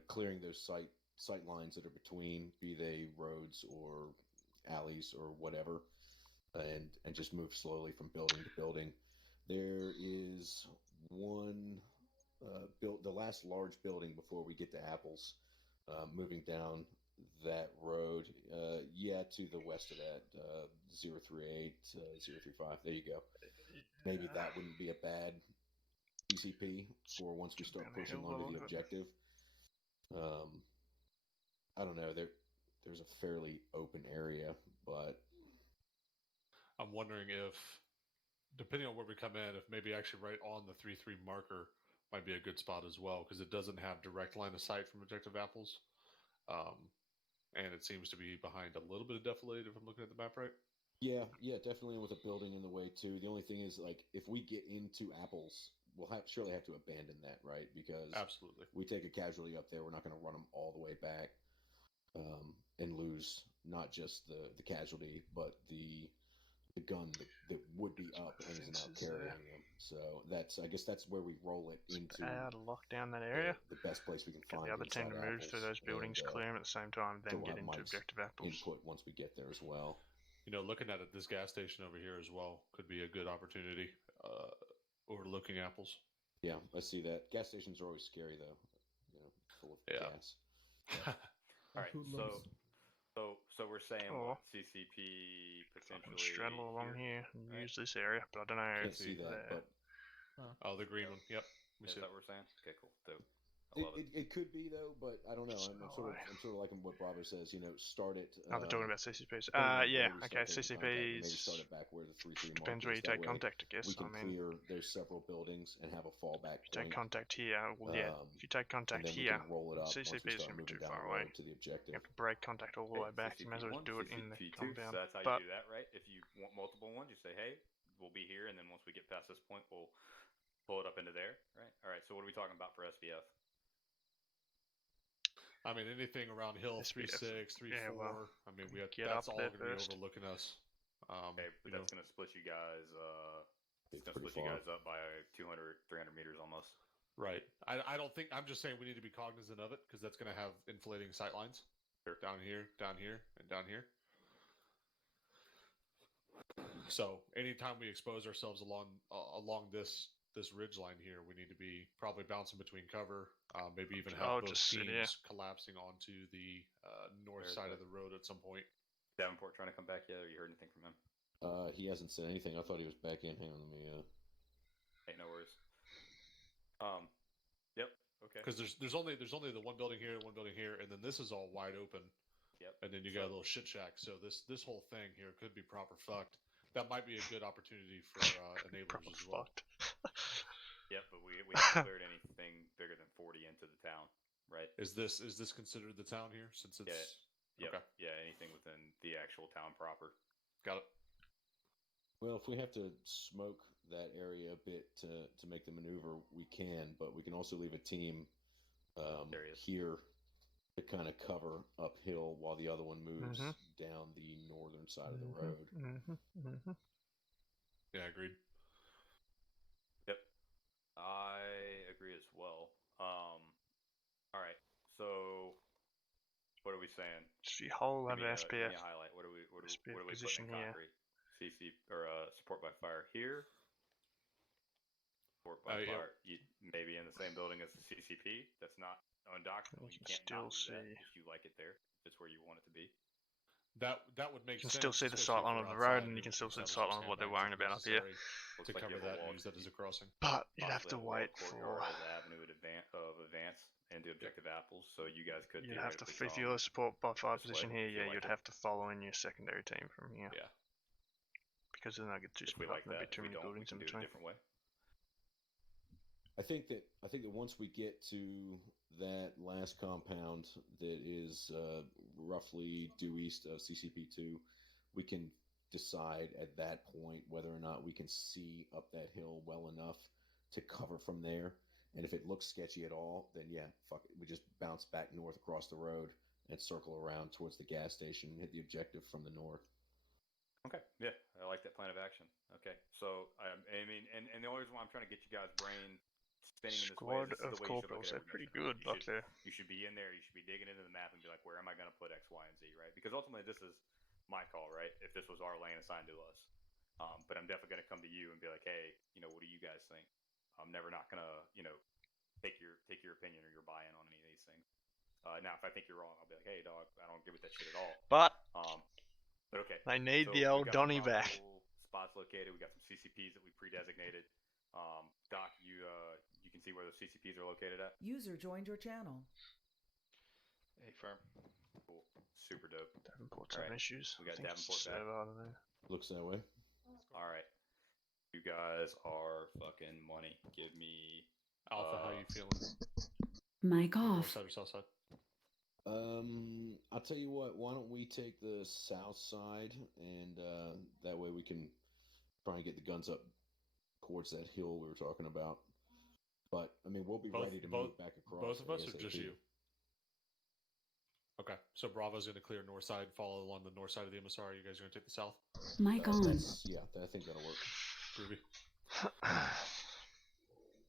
Clearing those sight lines that are between, be they roads or alleys or whatever, and just move slowly from building to building. There is one the last large building before we get to Apples, moving down that road, to the west of that, 038, 035. There you go. Maybe that wouldn't be a bad PCP for once we start pushing onto the objective. I don't know. There's a fairly open area, but I'm wondering if, depending on where we come in, if maybe actually right on the 3-3 marker might be a good spot as well, because it doesn't have direct line of sight from Objective Apples. And it seems to be behind a little bit of defilade if I'm looking at the map right. Yeah, definitely with a building in the way too. The only thing is, like, if we get into Apples, we'll surely have to abandon that, right? Because absolutely, we take a casualty up there, we're not going to run them all the way back and lose not just the casualty, but the gun that would be up and isn't out carrying them. So I guess that's where we roll it into lock down that area. The best place we can Get find the other team inside to move through those buildings, and, clear them at the same time, then we'll get have into Mike's objective apples. input once we get there as well. You know, looking at it, this gas station over here as well could be a good opportunity. Overlooking apples. Yeah, I see that. Gas stations are always scary though. You know, full of gas. All right, so we're saying what, CCP potentially straddle along here and use this area, but I don't know. Can't see that, but the green one. Yep. Is that what we're saying? Okay, cool. Dope. It could be though, but I don't know. I'm sort of liking what Bravo says. You know, start it. They're talking about CCPs. Yeah. Okay. CCPs. Maybe start it back where the 3-3 depends where you take contact, I guess. We can clear. There's several buildings and have a fallback. If you take contact here, well, yeah. If you take contact here, roll it up CCP is going to be too far away. To the objective. You have to break contact all the way back. You might as well do it in the compound. So that's how you do that, right? If you want multiple ones, you say, hey, we'll be here, and then once we get past this point, we'll pull it up into there, right? All right. So what are we talking about for SBF? I mean, anything around Hill 3-6, 3-4. I mean, that's all going to be overlooking us. Okay, but that's going to split you guys. It's going to split you guys up by 200, 300 meters almost. Right. I don't think. I'm just saying we need to be cognizant of it because that's going to have inflating sight lines. Down here, and down here. So anytime we expose ourselves along this ridge line here, we need to be probably bouncing between cover, maybe even have both teams collapsing onto the north side of the road at some point. Davenport trying to come back yet, or you heard anything from him? He hasn't said anything. I thought he was back in. Hang on, let me. Hey, no worries. Yep. Okay. Because there's only the one building here, and then this is all wide open. Yep. And then you got a little shit shack. So this whole thing here could be proper fucked. That might be a good opportunity for enablers as well. Yep, but we haven't cleared anything bigger than 40 into the town, right? Is this considered the town here since it's okay? Yeah, anything within the actual town proper. Got it. Well, if we have to smoke that area a bit to make the maneuver, we can, but we can also leave a team here to kind of cover uphill while the other one moves down the northern side of the road. Yeah, agreed. Yep, I agree as well. All right, so what are we saying? Just the whole of SPF. Give me a highlight. What are we putting in concrete? CC or support by fire here. Support by fire. Maybe in the same building as the CCP. That's not undocumented. You can't still see that if you like it there. If it's where you want it to be. That would make sense. You can still see the sight line of the road, and you can still see the sight line of what they're worrying about up here. To cover that and use that as a crossing. But you'd have to wait for the avenue of advance into objective apples, so you guys could. You'd have to, if you're a support by fire position here, yeah, you'd have to follow in your secondary team from here. Yeah. Because then I get too split up, there'll be too many buildings in between. Different way. I think that once we get to that last compound that is roughly due east of CCP2, we can decide at that point whether or not we can see up that hill well enough to cover from there. And if it looks sketchy at all, then yeah, fuck it. We just bounce back north across the road and circle around towards the gas station and hit the objective from the north. Okay, yeah, I like that plan of action. Okay, so I mean, and the only reason why I'm trying to get you guys' brain spinning in this way is this is the way you should look at it. Pretty good back there. You should be in there. You should be digging into the map and be like, where am I going to put X, Y, and Z, right? Because ultimately, this is my call, right? If this was our lane assigned to us, but I'm definitely going to come to you and be like, hey, what do you guys think? I'm never not going to, take your opinion or your buy-in on any of these things. Now, if I think you're wrong, I'll be like, hey, dog, I don't agree with that shit at all. But okay. I need the old Donnie back. Spots located. We got some CCPs that we pre-designated. Doc, you can see where those CCPs are located at. User joined your channel. Hey, firm. Cool. Super dope. Davenport's having issues. We got Davenport back. Looks that way. All right. You guys are fucking money. Give me Alpha. How you feeling? Mic off. North side or south side? I'll tell you what, why don't we take the south side, and that way we can try and get the guns up towards that hill we were talking about. But, I mean, we'll be ready to move back across. Both of us, or just you? Okay, so Bravo's going to clear north side, follow along the north side of the MSR. You guys are going to take the south? Mic on. Yeah, I think that'll work. Groovy.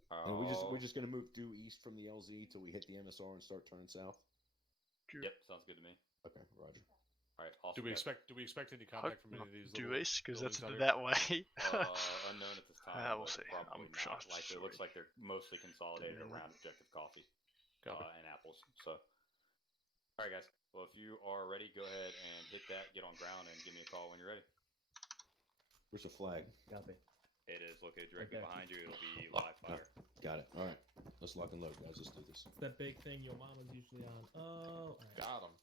And we're just going to move due east from the LZ till we hit the MSR and start turning south. Yep, sounds good to me. Okay, roger. All right, awesome. Do we guys. expect any contact from any of these? Due east, because that's buildings that way. Unknown at this time. We'll but see. Probably I'm not. sure. Like, it looks like they're mostly consolidated around Objective Coffee and apples. So, all right, guys. Well, if you are ready, go ahead and hit that. Get on ground and give me a call when you're ready. Where's the flag? Copy. It is located directly Okay. behind you. It'll be live fire. Got it. All right. Let's lock and load, guys. Let's do this. It's that big thing your mama's usually on. Oh, alright. Got him.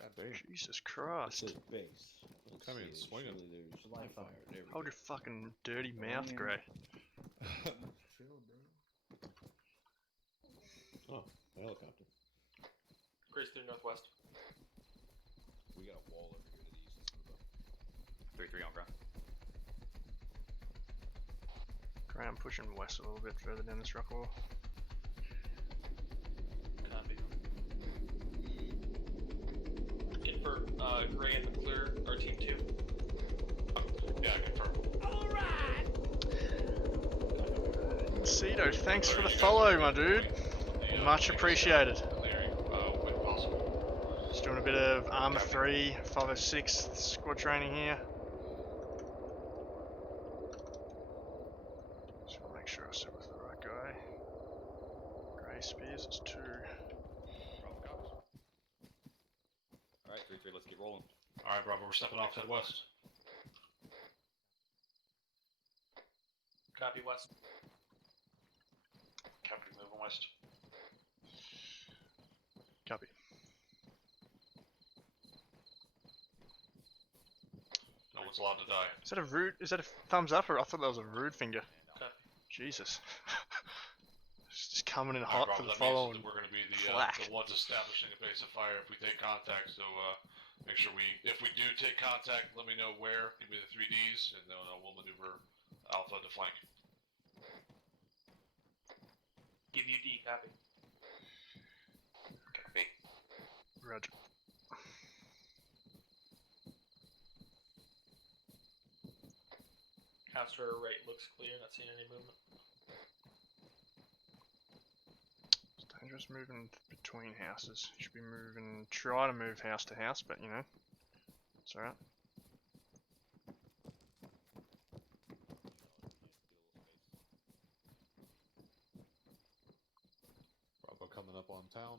God damn. Jesus It Christ. says base. Let's Come in, see. swinging. Surely there's Live fire. fire. There we Hold go. your fucking dirty mouth, Gray. Chill, bro. Oh, a helicopter. Chris through northwest. We got a wall over here to the east. Let's move up. 3-3 on ground. Gray, I'm pushing west a little bit further down this rock wall. Copy. Confirm. Gray in the clear. Our team 2. Yeah, confirm. Cito, thanks for the follow, my dude. Much appreciated. When possible. Just doing a bit of Armor 3, 506 squad training here. Just want to make sure I sit with the right guy. Grey Spears is 2. Bravo copies. All right, 3-3. Let's get rolling. All right, Bravo, we're stepping off, head west. Copy west. Copy. Moving west. Copy. No one's allowed to die. Is that a rude? Is that a thumbs up, or I thought that was a rude finger? Copy. Jesus. It's just coming in All hot right, for Bravo, the that means following. that we're going to be flak. the ones establishing a base of fire if we take contact. So make sure if we do take contact, let me know where. Give me the 3Ds, and then we'll maneuver Alpha to flank. Give you D. Copy. Copy. Roger. House to our right looks clear. Not seeing any movement. It's dangerous moving between houses. You should be moving. Try to move house to house, but you know, it's alright. Bravo coming up on town.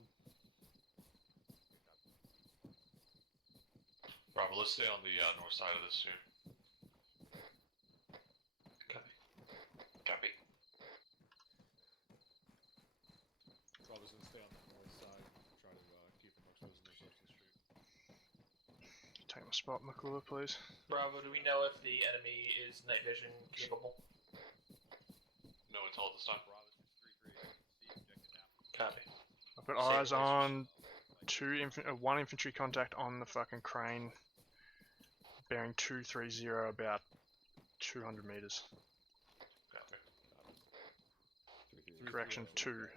Bravo, let's stay on the north side of this here. Copy. Copy. Bravo's gonna stay on the north side. Try to keep them exposing themselves to the street. Take my spot, McClure, please. Bravo, do we know if the enemy is night vision capable? No intel at this time. Copy. I've got eyes on one infantry contact on the fucking crane, bearing 230, about 200 meters. Copy. Correction, two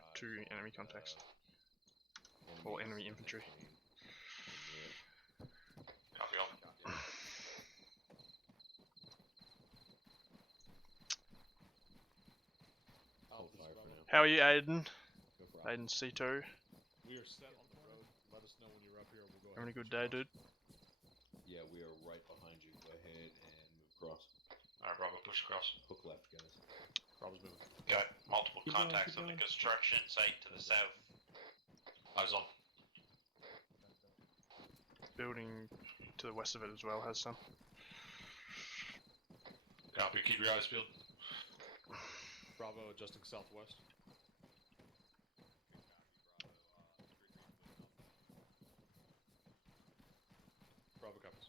enemy contacts. Or enemy infantry. Copy all. Hold fire for now. How are you, Aiden? Go for Aiden C2. We are set on the road. Let us know when you're up here. We'll go. Having a ahead good day, dude. Yeah, we are right behind you. Go ahead and move across. All right, Bravo, push across. Hook left, guys. Bravo's moving. Got multiple Keep going, contacts keep on the going. construction site to the south. Eyes on. Building to the west of it as well has some. Copy. Keep your eyes peeled. Bravo adjusting southwest. Bravo copies.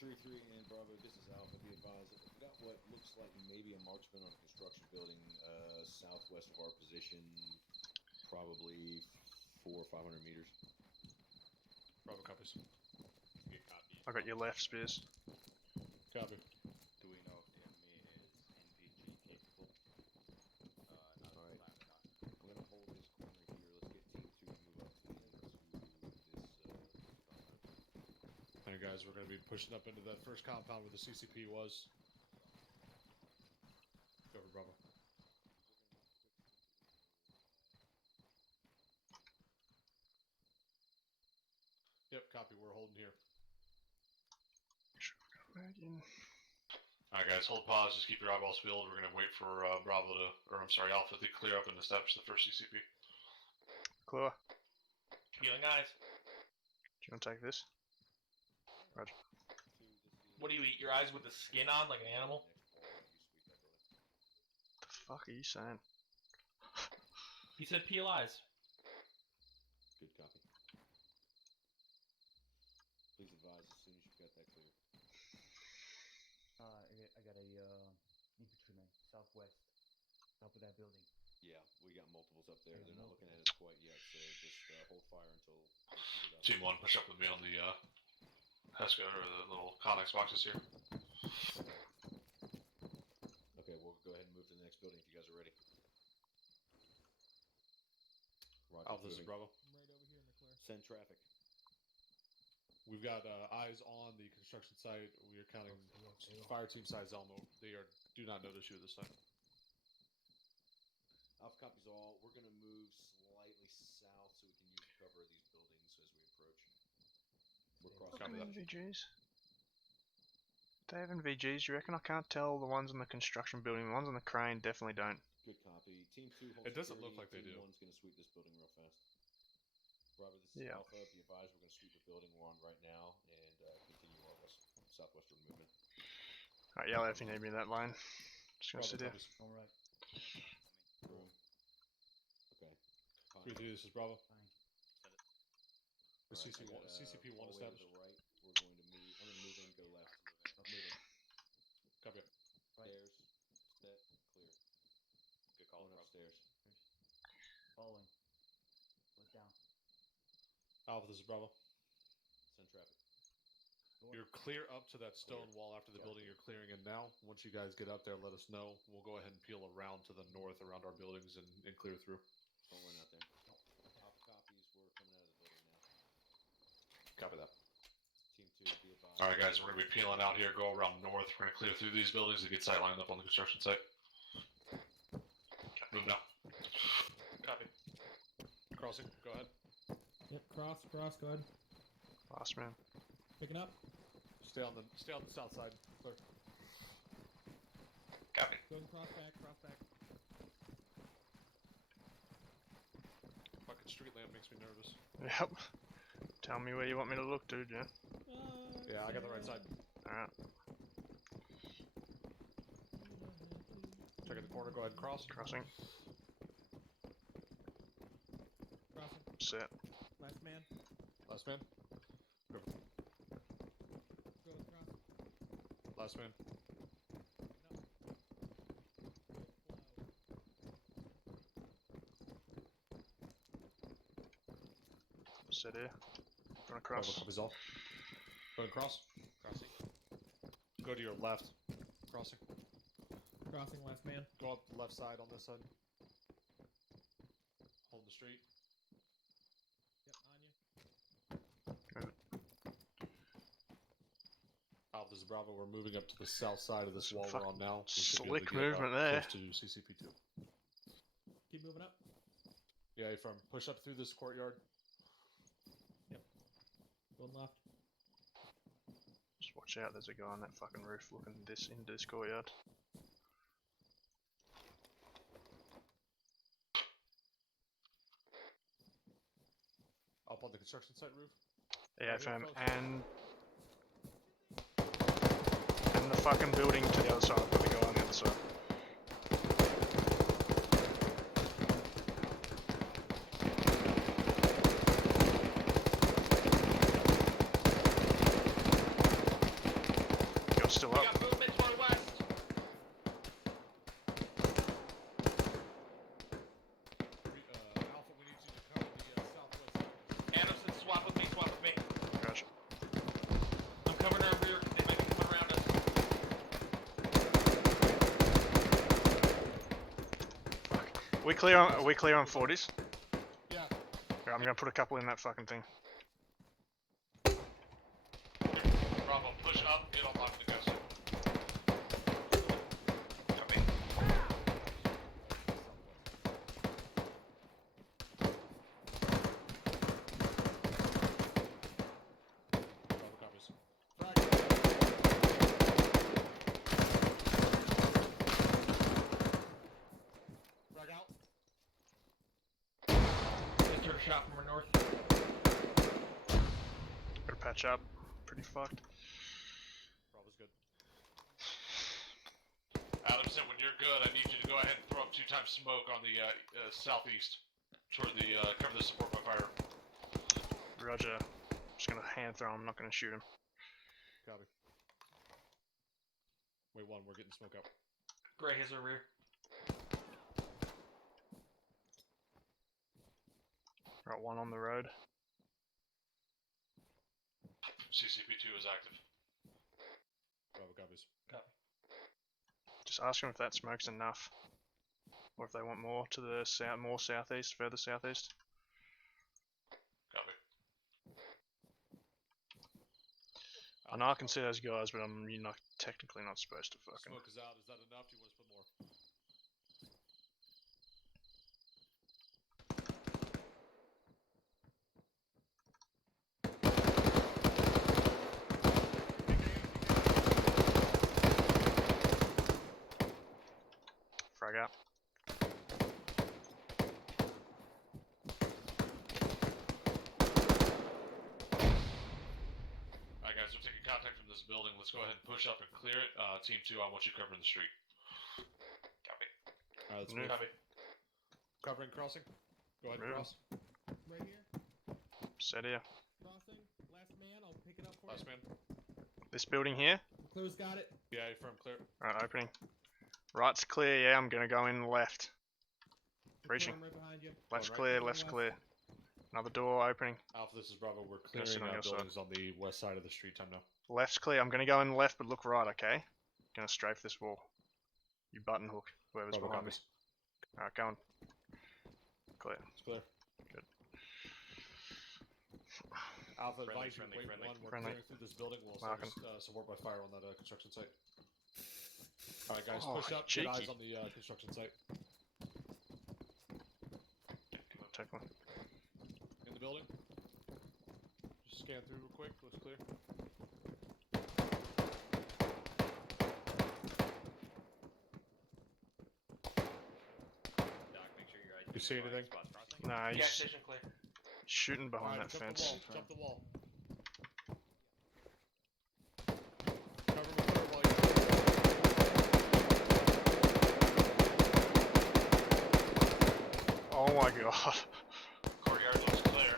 3-3 and Bravo, this is Alpha. Be advised, we got what looks like maybe a marksman on a construction building southwest of our position, probably 400 or 500 meters. Bravo copies. I got your left, Spears. Copy. Do we know if the enemy is NVG capable? Alright. I'm going to hold this guys, we're going to be pushing up into that first compound where the CCP was. Go for Bravo. Yep, copy. We're holding here. Alright guys, hold pause, just keep your eyeballs peeled. We're gonna wait for Bravo to, Alpha to clear up and establish the first CCP. Clear. Healing eyes. Do you want to take this? Roger. What do you eat? Your eyes with the skin on, like an animal? The fuck are you saying? He said peel eyes. Good copy. Please advise as soon as you've got that clear. I got a infantryman southwest, top of that building. Yeah, we got multiples up there. They're not looking at us quite yet, so just hold fire until. Team 1, push up with me on the HESCO or the little Connex boxes here. Okay, we'll go ahead and move to the next building if you guys are ready. Roger, Alpha, this is Bravo. I'm right over here in the clear. Send traffic. We've got eyes on the construction site. We are counting fire team size Elmo. They do not notice you at this time. Alpha copies all. We're going to move slightly south so we can use the cover of these buildings as we approach. We're crossing the NVGs. They have NVGs. You reckon I can't tell the ones in the construction building? The ones on the crane definitely don't. Good copy. Team 2 holds It doesn't security. look like they Team do. 1's going to sweep this building real fast. Bravo, this is Alpha. Be advised, we're going to sweep the building we're on right now and continue our southwestern movement. Alright, yell out if you need me in that line. Just gonna sit here. Alright. Room. Okay. 3-3, this is Bravo. The Right, CCP1 all the way to established. the right. We're going to move. I'm going to move in, go left. Moving. Copy. Stairs. Set. Clear. Good call, Going bro. upstairs. Following. Look down. Alpha, this is Bravo. Send traffic. You're clear up to that stone wall after the building you're clearing in now. Once you guys get up there, let us know. We'll go ahead and peel around to the north around our buildings and clear through. Don't run out there. Alpha copies. We're coming out of the building now. Copy that. Team 2, be advised. Alright guys, we're going to be peeling out here, go around north. We're going to clear through these buildings and get sight lined up on the construction site. Move now. Copy. Crossing, go ahead. Yep, cross, go ahead. Last man. Picking up. Stay on the south side. Clear. Copy. Go and cross back. Fucking street lamp makes me nervous. Yep. Tell me where you want me to look, dude, yeah? Yeah, I got the right side. Alright. Check in the corner, go ahead and cross. Crossing. Crossing. Set. Last man. Last man. Go and cross. Last man. Set here. Gonna cross. Copies all. Go ahead and cross. Crossing. Go to your left. Crossing. Crossing, last man. Go up the left side on this side. Hold the street. Yep, on you. Alpha, this is Bravo. We're moving up to the south side of this wall we're on now. We should be able to Slick get, movement there. Close to CCP2. Keep moving up. Yeah, affirm. Push up through this courtyard. Yep. Going left. Just watch out, there's a guy on that fucking roof looking into this courtyard. Up on the construction site roof. Yeah, Right here, fam, folks. and the fucking building to the other side. Got the guy on the other side. You're still We up. got movement to our west. Alpha, we need you to cover the southwest. Anderson, swap with me. Gotcha. I'm covering our rear. They might be coming around us. Fuck. Are we clear on 40s? Yeah. Yeah, I'm gonna put a couple in that fucking thing. Bravo, push up, get on lock the ghost. Copy. Bravo copies. Frag out. Just heard a shot from our north. Better patch up. Pretty fucked. Bravo's good. Adamson, when you're good, I need you to go ahead and throw up 2 times smoke on the southeast. Toward the, cover the support by fire. Roger. Just gonna hand throw him, I'm not gonna shoot him. Copy. Wait, 1, we're getting smoke out. Gray has our rear. Got one on the road. CCP2 is active. Bravo copies. Copy. Just ask them if that smoke's enough. Or if they want more to the south, more southeast, further southeast. Copy. I know I can see those guys, but you're not technically not supposed to fucking. Smoke is out. Is that enough? Do you want us to put more? Frag out. Alright guys, we're taking contact from this building. Let's go ahead and push up and clear it. Team 2, I want you covering the street. Copy. Alright, let's move. Copy. Covering crossing. Go ahead and Move. cross. Right here. Set here. Crossing. Last man. I'll pick it up for Last you. man. This building here. Clear's got it. Yeah, firm clear. Alright, opening. Right's clear, yeah, I'm gonna go in left. Reaching. Confirm right behind you. Left's right. clear, Going left's west. clear. Another door opening. Alpha, this is Bravo. We're Gonna sit clearing on your side. buildings on the west side of the street. Time now. Left's clear. I'm gonna go in left, but look right, okay? Gonna strafe this wall. You button hook, whoever's Bravo behind me. copies. Alright, going. Clear. It's clear. Good. Alpha, Friendly, advise you, friendly, wait friendly. 1. We're Friendly. clearing through this building. We'll Marking. support by fire on that construction site. Alright guys, Oh, push up. cheeky. Get eyes on the construction site. Take one. In the building. Just scan through real quick. Looks clear. Doc, make sure you're You see anything? spots crossing. Nah, Gas he's station clear. shooting behind Alright, that jump fence. the wall. Jump the wall. Cover me clear while you. Oh my god. Courtyard looks clear.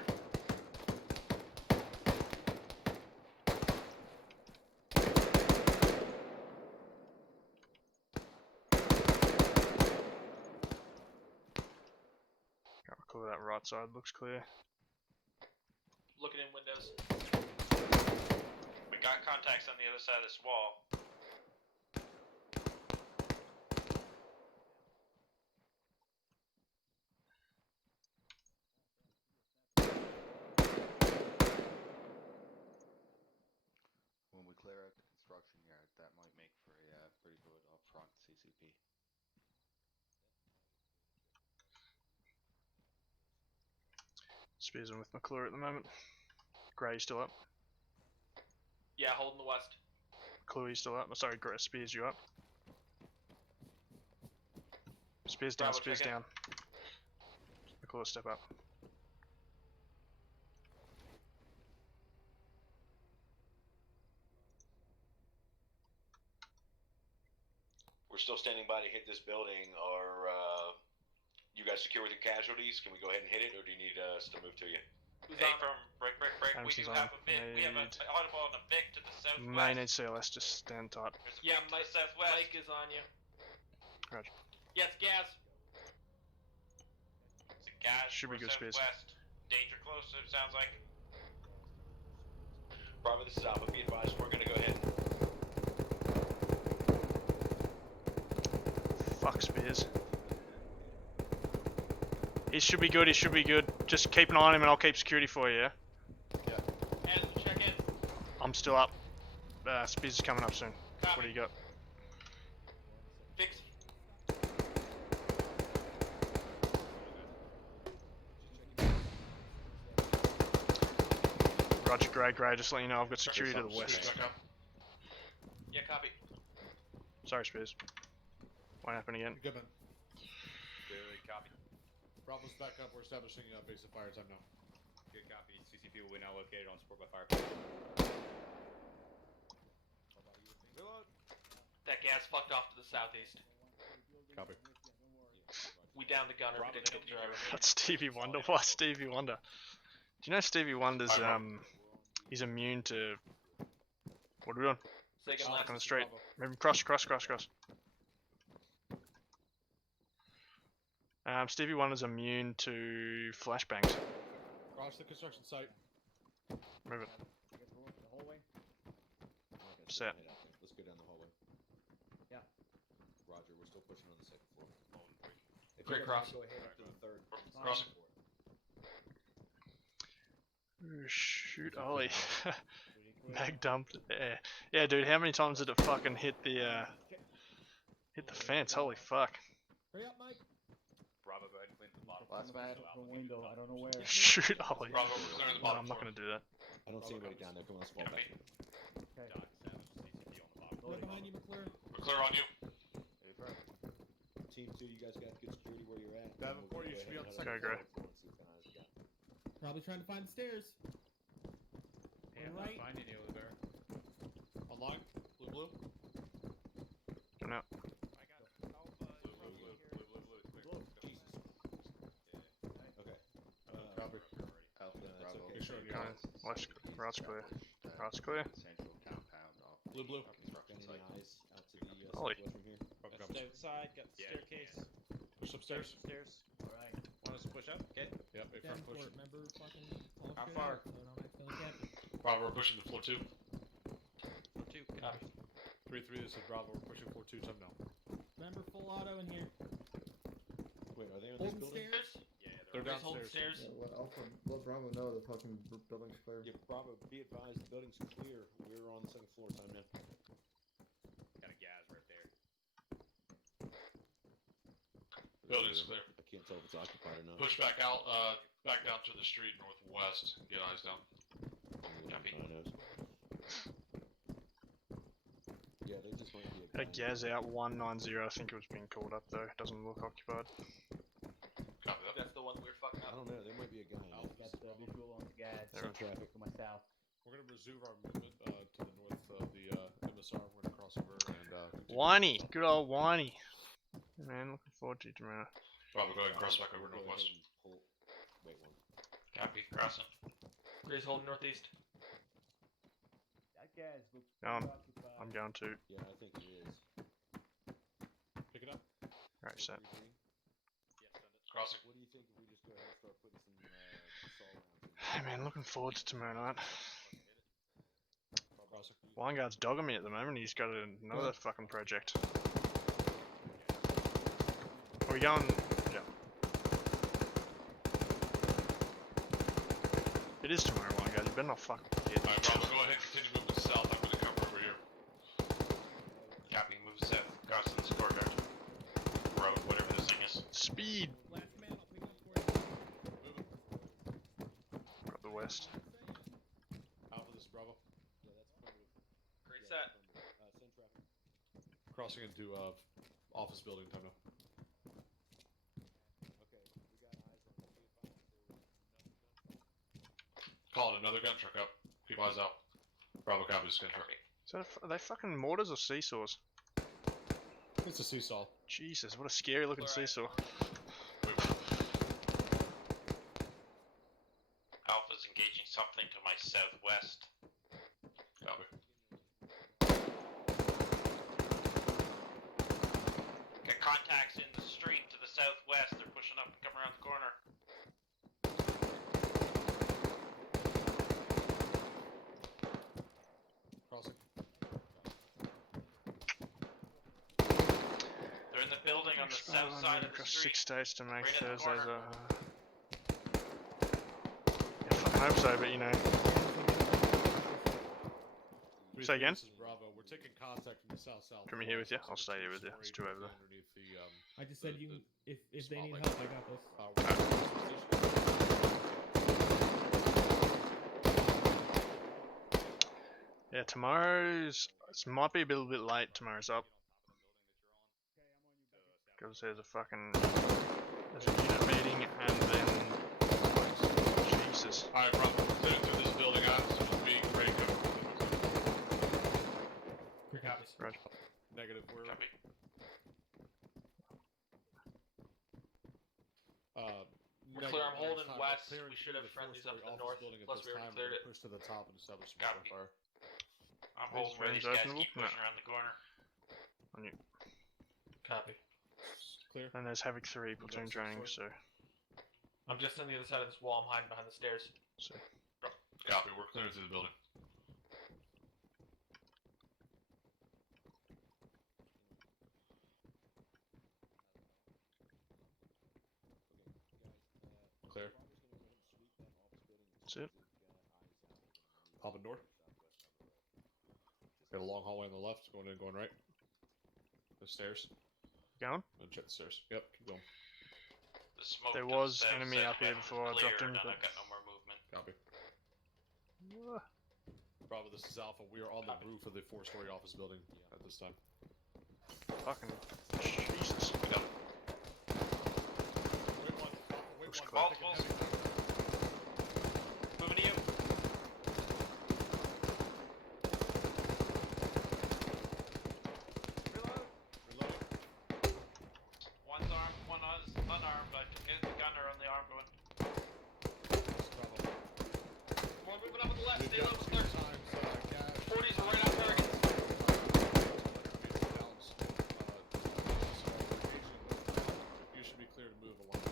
Gotta clear that right side, looks clear. Looking in windows. We got contacts on the other side of this wall. When we clear out the construction yard, that might make for a pretty good upfront CCP. Spears in with McClure at the moment. Gray, you still up? Yeah, holding the west. McClure, you still up? Oh, sorry, Gray, Spears, you up? Spears down, Bravo, Spears check in. down. McClure, step up. We're still standing by to hit this building. Are you guys secure with your casualties? Can we go ahead and hit it, or do you need us to move to you? Who's on from break. We Anderson's do on. have a bit. We have an Made. audible on the Vic to the southwest. May need CLS, just stand tight. There's a Vic to the southwest. Mike is on you. Roger. Yeah, it's gas. It's a gas. Should be We're good, Spears. southwest. Danger close. It sounds like. Bravo, this is Alpha. Be advised, we're going to go ahead. Fuck Spears. He should be good, he should be good. Just keep an eye on him and I'll keep security for you, yeah? And check in. I'm still up. Spears is coming up soon. What do you got? Fix. Roger, Grey. Just let you know I've got security to the west. Yeah, copy. Sorry, Spears. Won't happen again. Good man. Good copy. Bravo's back up. We're establishing base of fire time now. Good copy. CCP will be now located on support by fire. That gas fucked off to the southeast. Copy. We downed the gunner. We didn't get the driver. That's Stevie Wonder. Why Stevie Wonder? Do you know Stevie Wonder's he's immune to what are we doing? Second Back left. on the street. Maybe cross. Stevie Wonder's immune to flashbangs. Cross the construction site. Move it. Set. Set. Let's go down the hallway. Yeah. Roger, we're still pushing on the second floor. If Great you cross. Go ahead up to the third. Crossing. Ooh, shoot, Ollie. Mag dumped. Yeah, dude. How many times did it fucking hit the fence? Holy fuck. Hurry up, Mike. Bravo, go ahead and clean the bottom. Last man. From window. I don't know where. Shoot, Ollie. Bravo, we're clearing the No, bottom I'm not floor. gonna do that. I don't see anybody down there. Come on, let's fall back. Okay. Dodge 7, CCP on the bottom. Right behind you, McClure. We're clear on you. Team 2, you guys got good security where you're at. Davenport, you should be on the second Okay, floor. great. Probably trying to find the stairs. Yeah, I'm Right. not finding you over there. Online. Blue. Coming out. Okay. Copy. Alpha that's Bravo. okay. Sure, Come on. Left, right's clear. Right's clear. Central compound off. Blue. Got any eyes out to the Holy. southwest from here? Got the outside, got the Yeah, staircase. Push upstairs. Stairs. Alright. Want us to push up? Okay. Yep. A front push. Davenport, remember fucking call How shit far? out so I don't accidentally catch it. Bravo, we're pushing to floor 2. Floor 2. Copy. 3-3. This is Bravo. We're pushing floor 2 time now. Remember full auto in here. Wait, are they on this Holding building? stairs. Yeah, They're Please hold downstairs. stairs. Yeah, let Alpha, let Bravo know the fucking building's clear. Yeah, Bravo, be advised, the building's clear. We're on the second floor time now. got a gas right there. Building's clear. I can't tell if it's occupied or not. Push back out, back down to the street northwest. Get eyes down. Copy. Yeah, they just might be Had a Gaz out 190. I think it was being called up though. Doesn't look occupied. Copy that. That's the one we're fucking I up. don't know, there might be a guy in there. Got the visual on the gas. There. Traffic. To my south. We're gonna resume our movement to the north of the MSR. We're gonna cross over and continue. Whiny, good old whiny. Man, looking forward to it tomorrow. Bravo, go ahead and cross back over Go ahead northwest. and pull- Wait one. Copy. Crossing. Please hold northeast. That gas looks Going. occupied. I'm going to. Yeah, I think it is. Pick it up. Alright, set. What do you think? Crossing. What do you think if we just go ahead and start putting some assault rounds in? Hey man, looking forward to tomorrow night. Crossing. Wineguard's dogging me at the moment. He's got another fucking project. Are we going? Yeah. It is tomorrow, Wineguard. You better not fuck it. Alright, Bravo, go ahead and continue moving south. I'm gonna cover over here. Copy. Move south. Cross to the scorecard. Road, whatever this thing is. Speed. Last man, I'll pick up for you. Up the west. Alpha, this is Bravo. Yeah, that's affirmative. Great Yeah, set. affirmative. Send traffic. Crossing into office building time now. Okay, we got eyes on the Calling another gun truck up. Keep eyes out. Bravo, copy this gun truck. So are they fucking mortars or seesaws? It's a seesaw. Jesus, what a scary looking seesaw. Alpha's engaging something to my southwest. Copy. Got contacts in the street to the southwest. They're pushing up and coming around the corner. Crossing. They're in the building on the south side of the Across street. 6 states to make Right in the Thursdays corner. yeah, fucking hope so, but you know. Say again? This is Bravo. We're taking contact from the south-south. Come here with you. I'll stay here with you. It's two over there. Underneath the, I just said you. If they need spotlight. help, I got this. Yeah, tomorrow's might be a little bit late. Tomorrow's up because there's a unit meeting and then Jesus. Alright, Bravo, we're clearing through this building out, so we'll be ready to cover. Quick copies. Roger. Negative. We're Copy. We're clear. I'm holding west. We should have friendlies up to the north, plus we already cleared it. Push to the top and establish some Copy. fire. I'm holding where these guys keep No. pushing around the corner. On you. Copy. Clear. And there's Havoc 3 platoon training, so I'm just on the other side of this wall. I'm hiding behind the stairs. Copy, we're clearing through the building. Clear. That's it. Popping door. Got a long hallway on the left, going in, going right. The stairs. Going? And check the stairs. Yep, keep going. The smoke There doesn't was say enemy that up here heaven was before I dropped clear, in, and but I've got no more movement. Copy. Bravo, this is Alpha. We are on the roof of the 4-story office building at this time. Fucking Jesus. We got Wait one. Wait Looks one. clear. multiples. Moving to you. Reloading. One's armed, one is unarmed. I took it. The gunner on the arm going. Bravo. More moving up on the left. We've Stay got low, two clear. times, gas. 40s are right on target. You should be clear to move along.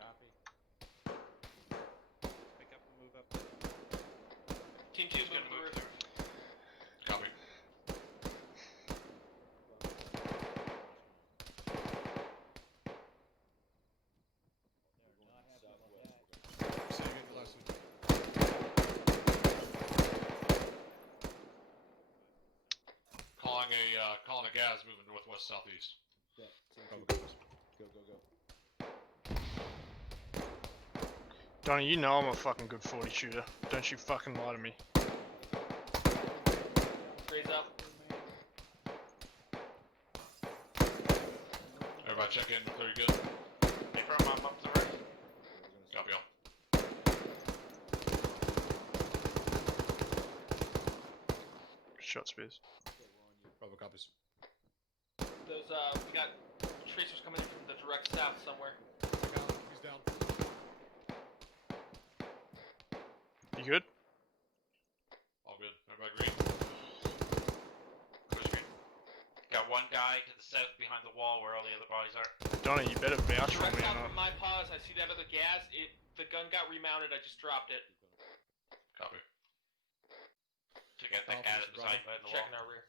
Copy. Pick up and move up. Team 2's gonna move through. Copy. Say again, the last one. Calling a gas moving northwest southeast. Yeah, Bravo, go, guys. go. Donnie, you know I'm a fucking good 40 shooter. Don't you fucking lie to me. Raise up. Everybody check in. Clear, good. Hey, from I'm up to the right. Copy all. Shot spears. Bravo copies. Those we got tracers coming in from the direct south somewhere. He's down. You good? All good. Everybody green. Where's green? Got one guy to the south behind the wall where all the other bodies are. Donnie, you better vouch for Direct me or south not. from my pause. I see that other gas. The gun got remounted. I just dropped it. Copy. To get that guy that was hiding behind the wall. Checking our rear.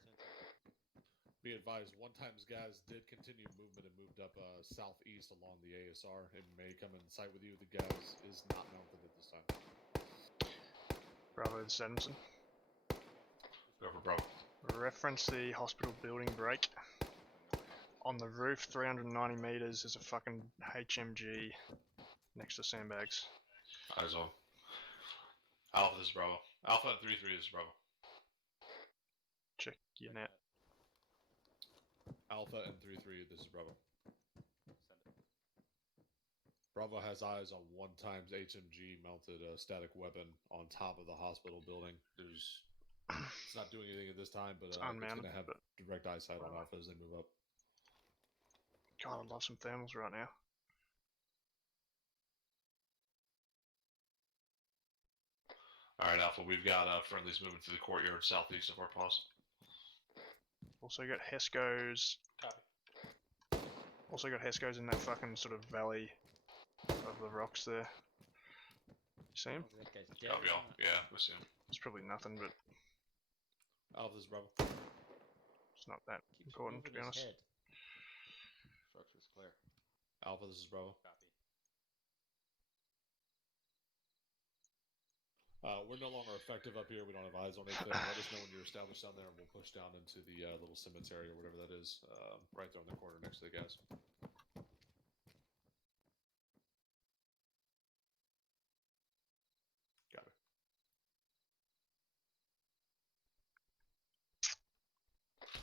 Be advised, one times gas did continue movement and moved up southeast along the ASR. It may come in sight with you. The gas is not mounted at this time. Bravo to Adamson. Go for Bravo. Reference the hospital building break. On the roof, 390 meters, is a fucking HMG next to sandbags. Eyes on. Alpha, this is Bravo. Alpha and 3-3, this is Bravo. Check your net. Alpha and 3-3, this is Bravo. Bravo has eyes on one times HMG mounted static weapon on top of the hospital building. It's not doing anything at this time, but it's going to have direct eyesight on Alpha as they move up. God, I'd love some thermals right now. Alright, Alpha, we've got friendlies moving through the courtyard southeast of our pause. Also got Hesco's. Copy. Also got Hesco's in that fucking sort of valley of the rocks there. You see him? Copy all. Yeah, we see him. It's probably nothing, but Alpha, this is Bravo. it's not that important to be honest. Alpha, this is Bravo. We're no longer effective up here. We don't have eyes on anything. Let us know when you're established down there, and we'll push down into the little cemetery or whatever that is, right there in the corner next to the gas. Got it.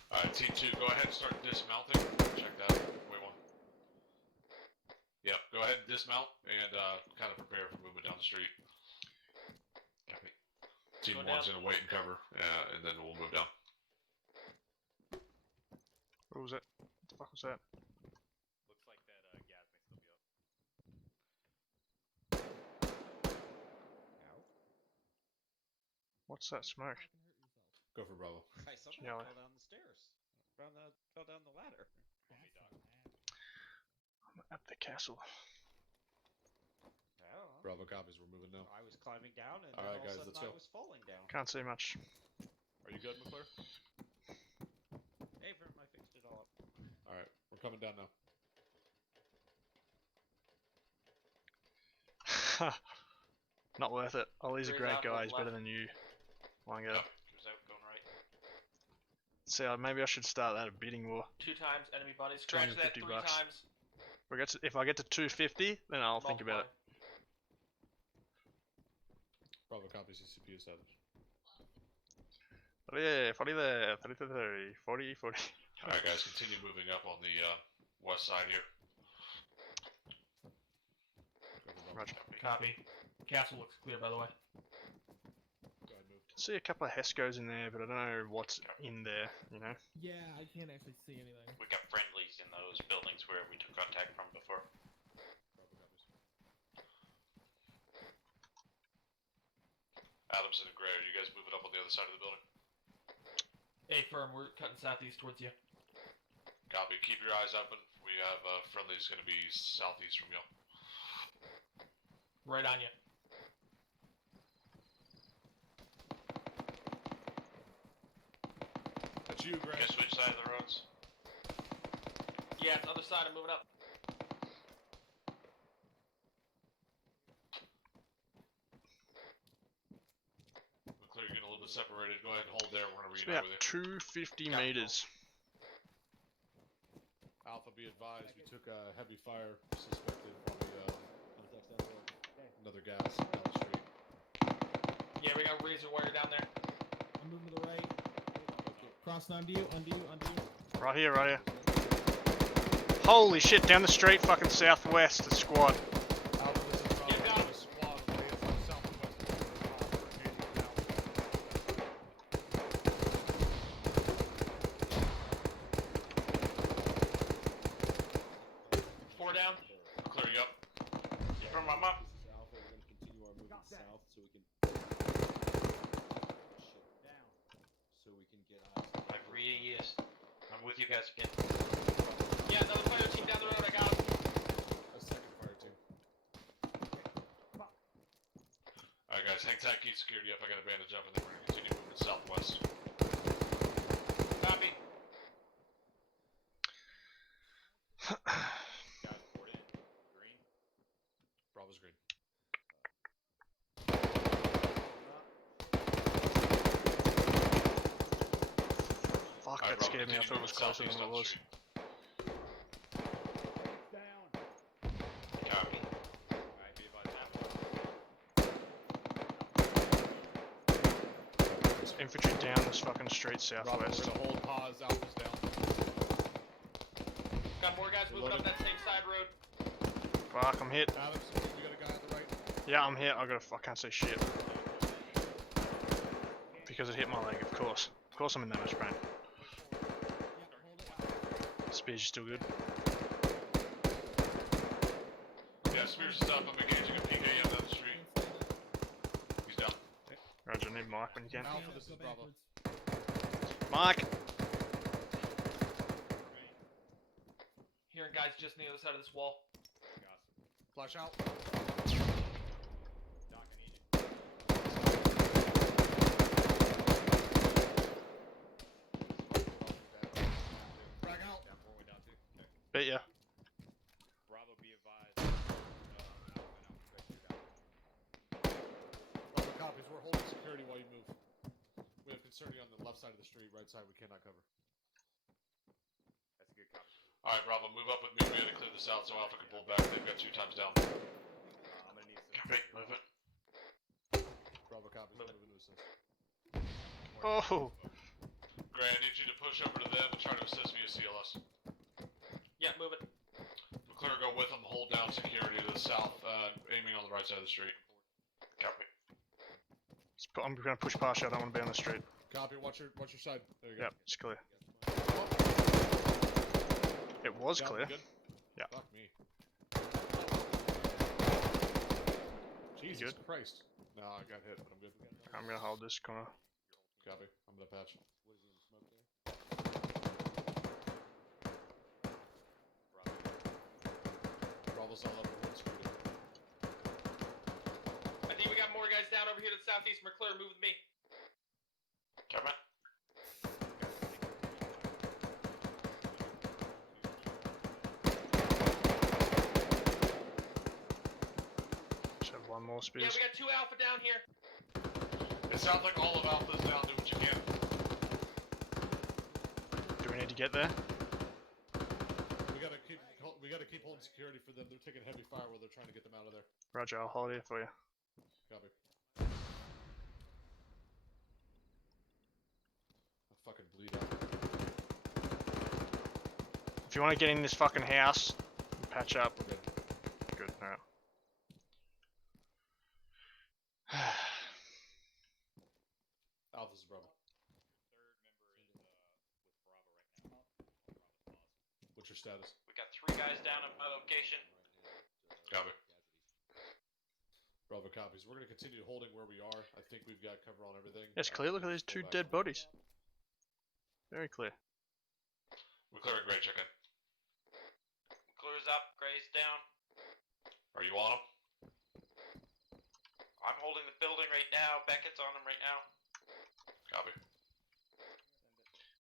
Alright, Team 2, go ahead and start dismounting. Check that. Wait one. Yep, go ahead and dismount and kind of prepare for movement down the street. Copy. Team 1's going to wait and cover, and then we'll move down. What was it? What the fuck was that? Looks like that gas may still be up. What's that smoke? Go for Bravo. I somehow Yeah. fell down the stairs. Fell down the ladder. I'm at the castle. I don't know. Bravo copies. We're moving now. I was climbing down and All then right, all guys, of a let's sudden go. I was falling down. Can't see much. Are you good, McClure? Hey, I fixed it all up. All right, we're coming down now. Not worth it. Ollie's a Clears great out, guy. go He's better left. than you. Line Yep, up. cruise out, going right. See, maybe I should start that bidding war. 2 times enemy buddies. Scratch that 250 3 bucks. times. If I get to 250, then I'll think about it. Bravo copies. CCP established. 40 there, 30 to 30, 40, 40. Alright, guys, continue moving up on the west side here. Roger. Copy. Castle looks clear, by the way. Go ahead, move. See a couple of Hescos in there, but I don't know what's in there, you know? Yeah, I can't actually see anything. We got friendlies in those buildings where we took contact from before. Bravo copies. Adamson and Gray, are you guys moving up on the other side of the building? Hey, firm, we're cutting southeast towards you. Copy. Keep your eyes open. We have friendlies going to be southeast from you. Right on you. That's you, Greg. Guess which side of the roads? Yeah, it's the other side. I'm moving up. McClure, you're getting a little bit separated. Go ahead and hold there. We're going to It's reunite about with you. 250 meters. Alpha, be advised. We took a heavy fire suspected from the another gas down the street. Yeah, we got razor wire down there. I'm moving to the right. Cross onto you, onto you, onto you. Right here, right here. Holy shit, down the street, fucking southwest, the squad. Alpha, this is Bravo. We have a squad on the way from southwest. Four down. Clear you up. From my mom. This is Alpha. We're going to continue our movement south so we can. Down. So we can get eyes. I agree, yes. I'm with you guys again. Yeah, another fire team down the road. I got him. A second fire team. Alright, guys, hang tight, keep security up. I got a bandage up, and then we're going to continue moving southwest. Copy. Guys, report in. Green. Bravo's green. Fuck, Alright, that Bravo, scared me. I continue thought it was moving closer than southeast it down the was. street. Down. Copy. Alright, be advised. There's infantry down this fucking street Bravo, southwest. we're going to hold pause. Alpha's down. Got more guys moving up that same side road. Fuck, I'm hit. Adams, we got a guy on the right. Yeah, I'm hit. I can't see shit. Because it hit my leg, of course. Of course I'm in that much pain. Speed's still good. Yeah, Spears is up. I'm engaging a PKM down the street. He's down. Roger, need Mike when you can. Alpha, this is Go Bravo. backwards. Mike! Hearing guys just on the other side of this wall. Flash out. Doc, I need you. Frag out. Down 4, way down 2. Okay. Bet ya. Bravo, be side of the street. Right side, we cannot cover. That's a good copy. Alright, Bravo, move up with me. We gotta clear this out so Alpha can pull back. They've got 2 times down. I'm gonna need some. Copy, move it. Bravo copies. Move it. Moving to assist. Oh! Gray, I need you to push over to them and try to assist via CLS. Yeah, move it. McClure, go with them. Hold down security to the south, aiming on the right side of the street. Copy. I'm gonna push past you. I don't want to be on the street. Copy. Watch your side. There you go. Yep, it's clear. It was Got clear. me good? Yeah. Fuck me. Jesus good? Christ. No, I got hit, but I'm good. I'm gonna hold this corner. Copy. I'm gonna patch. Bravo's all up with security. I think we got more guys down over here to the southeast. McClure, move with me. Copy. Just have one more speed. Yeah, we got 2 Alpha down here. It sounds like all of Alpha's down. Do what you can. Do we need to get there? We gotta keep holding security for them. They're taking heavy fire while they're trying to get them out of there. Roger, I'll hold here for you. Copy. I'll fucking bleed out. If you want to get in this fucking house, patch up. We're good. Good, alright. Alpha's Bravo. Third member is with Bravo right now. What's your status? We got 3 guys down at my location. Copy. Bravo copies. We're gonna continue holding where we are. I think we've got cover on everything. It's clear. Look at these 2 dead bodies. Very clear. McClure, Gray, check in. McClure's up. Gray's down. Are you on them? I'm holding the building right now. Beckett's on him right now. Copy.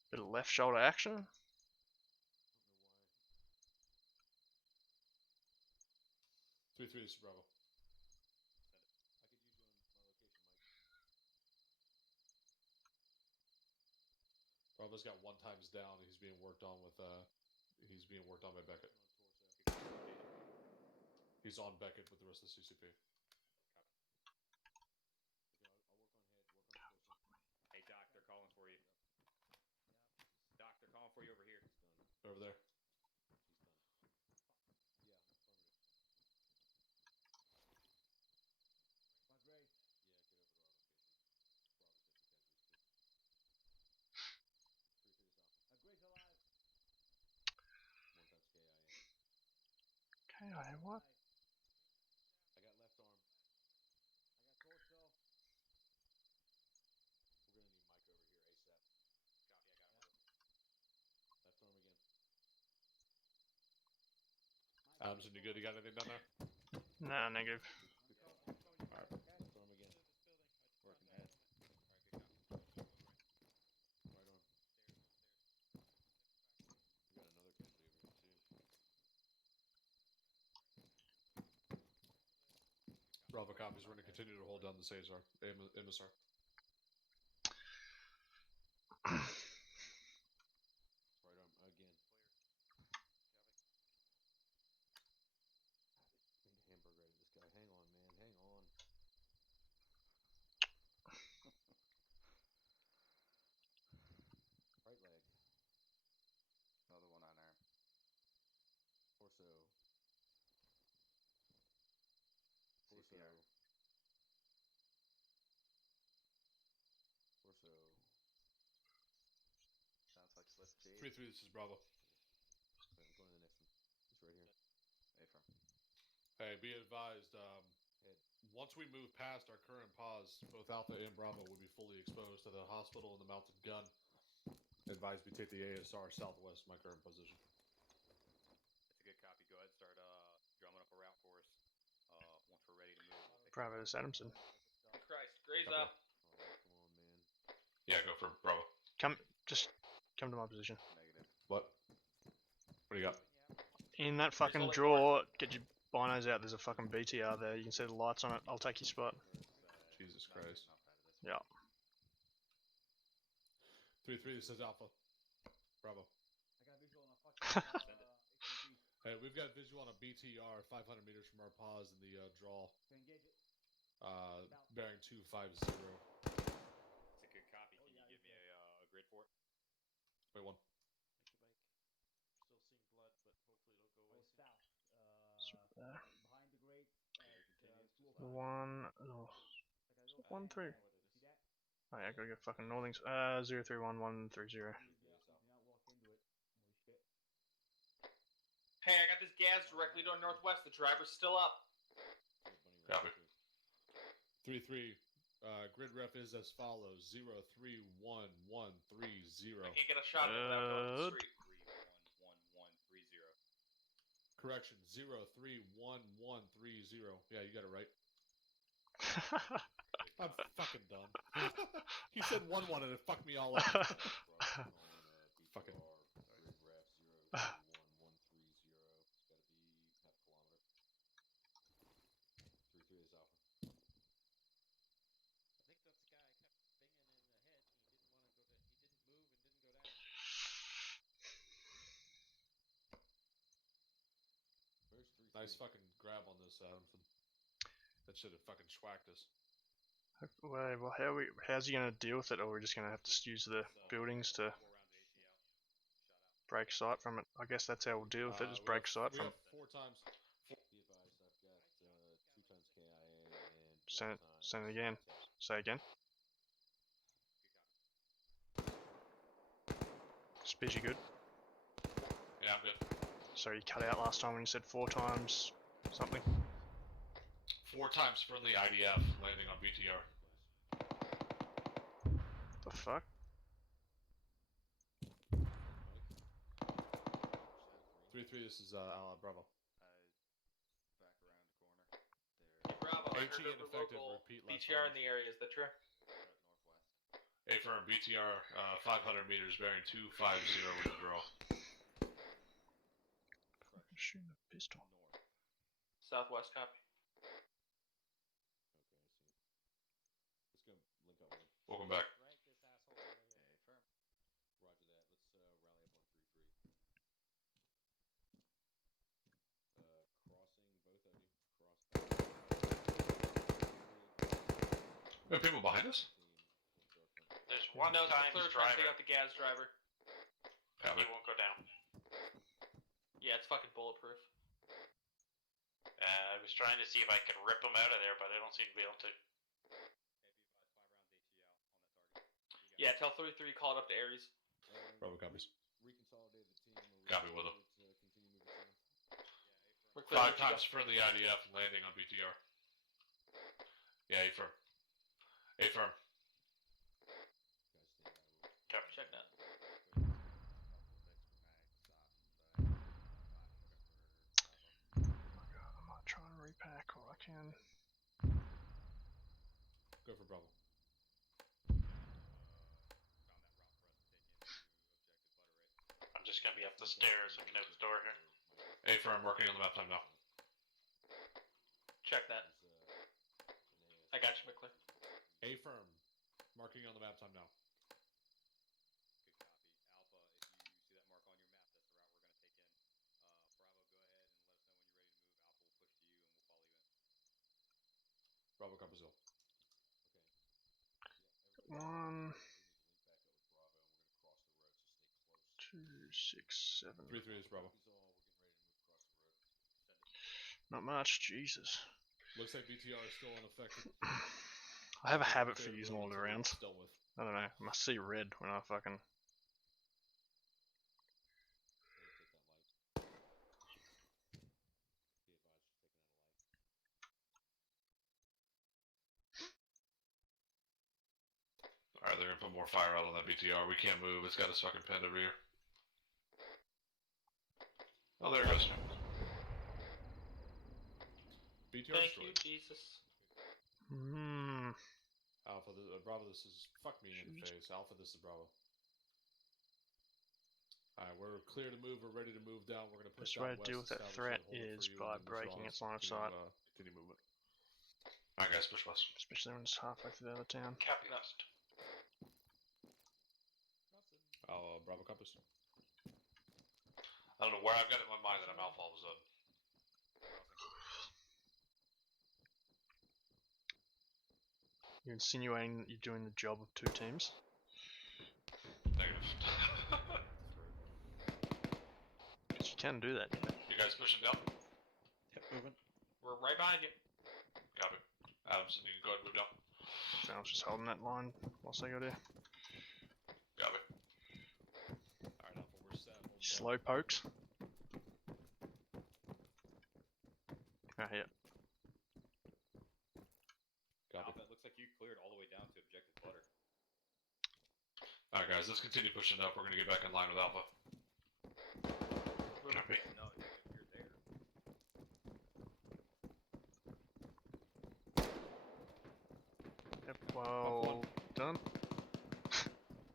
Bit of left shoulder action. 3-3, this is Bravo. Bravo's got 1 times down. He's being worked on with by Beckett. He's on Beckett with the rest of the CCP. Hey, Doc, they're calling for you. Doc, they're calling for you over here. Over there. Okay, what? I got left arm. I got torso. We're gonna need Mike over here ASAP. Copy, I got him. Left arm again. Adamson, you good? You got anything done there? Nah, negative. Alright. Left arm again. Working head. Right arm. We got another casualty over here too. Bravo copies. We're going to continue to hold down the Cesar, MSR. Right arm again. Need a hamburger out of this guy. Hang on, man. Hang on. Right leg. Another one on arm. Torso. Torso. CPR. Torso. Sounds like slip G. 3-3, this is Bravo. Okay, I'm going to the next one. It's right here. A-firm. Hey, be advised, once we move past our current pause, both Alpha and Bravo will be fully exposed to the hospital and the mounted gun. Advised we take the ASR southwest, my current position. That's a good copy. Go ahead and start drumming up a route for us once we're ready to move. Bravo, this Adamson. Christ. Gray's Okay. up. Oh, come on, man. Yeah, go for Bravo. Just come to my position. Negative. What? What do you got? In that fucking drawer, get your binos out. There's a fucking BTR there. You can see the lights on it. I'll take your spot. Jesus Christ. Yeah. 3-3, this is Alpha. Bravo. I got visual on a fucking HMG. Hey, we've got visual on a BTR 500 meters from our pause in the draw. Can engage it. Bearing 250. It's a good copy. Can you give me a grid for it? Wait, one. Thank you, Mike. Still seeing blood, but hopefully it'll go away soon. South. There. Behind the grate. The one. Oh. 1-3. See that? Oh yeah, I gotta get fucking northings. 031-130. Do not walk into it. Holy shit. Hey, I got this gas directly to our northwest. The driver's still up. Copy. 3-3. Grid ref is as follows: 031-130. I can't get a shot of it without going to the street. 31130. Correction: 031-130. Yeah, you got it right. I'm fucking done. He said 1-1 and it fucked me all up. Fucking. Grid ref 031-130. It's got to be half kilometer. 3-3 is Alpha. I think that's the guy I kept binging in the head. He didn't want to go to. He didn't move and didn't go down. Nice fucking grab on this, that should have fucking schwacked us. Well, how's he gonna deal with it, or we're just gonna have to use the buildings to break sight from it? I guess that's how we'll deal with it, is break sight from it. 4 times. Be advised, I've got 2 times KIA and Send it again. Say again. Speech, you good? Yeah, I'm good. So you cut out last time when you said 4 times something. 4 times friendly IDF landing on BTR. The fuck? 3-3, this is Bravo. Back around the corner. Hey, Bravo, I HE heard of the ineffective, local repeat last BTR time. in the area. Is that true? Northwest. Affirm BTR 500 meters bearing 250 with a draw. Shooting a pistol. Southwest copy. Okay, I see. Let's go link up with him. Welcome back. Right, this asshole right here. Affirm. Roger that. Let's rally up on 3-3. Crossing both of you. We have people behind us? There's one No, times clear trying to take driver. out the gas driver. Copy. He won't go down. Yeah, it's fucking bulletproof. I was trying to see if I could rip him out of there, but I don't seem to be able to. Yeah, tell 3-3 call it up to Aries. Bravo copies. Reconsolidate the team. Copy with him. Continue moving south. We're clear. 5 times friendly IDF landing on BTR. Yeah, affirm. Affirm. Copy. Check that. I might try and repack all I can. Go for Bravo. I'm just gonna be up the stairs looking out the door here. Affirm, working on the map time now. Check that. I got you, McClure. Affirm. Marking on the map time now. Good copy. Alpha, if you see that mark on your map, that's the route we're going to take in. Bravo, go ahead and let us know when you're ready to move. Alpha will push to you and we'll follow you in. Bravo copies all. One, 2, 6, 7. 3-3 is Bravo. Not much, Jesus. Looks like BTR is still unaffected. I have a habit for using all the rounds. Dealt with. I don't know. I must see red when I fucking. Alright, they're gonna put more fire out on that BTR. We can't move. It's got us fucking pinned over here. Oh, there it goes. BTR Thank you, destroyed. Jesus. Alpha, Bravo, this is... Fuck me in the face. Alpha, this is Bravo. Alright, we're clear to move. We're ready to move down. We're going to push Best way down to deal with west, that establish threat a hold is for you, by and then breaking draw its line of continue, sight. Continue movement. Alright guys, push west. Especially when it's halfway through the other town. Copy west. Bravo compass. I don't know where I've got it in my mind that I'm alpha all of a sudden. You're insinuating that you're doing the job of 2 teams? Negative. But you can do that, you know. You guys pushing down? Yep, moving. We're right behind you. Copy. Adamson, you can go ahead and move down. So I was just holding that line whilst I got here. Copy. Alright, Alpha, we're set. Hold Slow pokes. Ah, here. Copy. Alpha, it looks like you cleared all the way down to objective butter. Alright, guys, let's continue pushing up. We're gonna get back in line with Alpha. Copy. No, you're there. Yep, well done.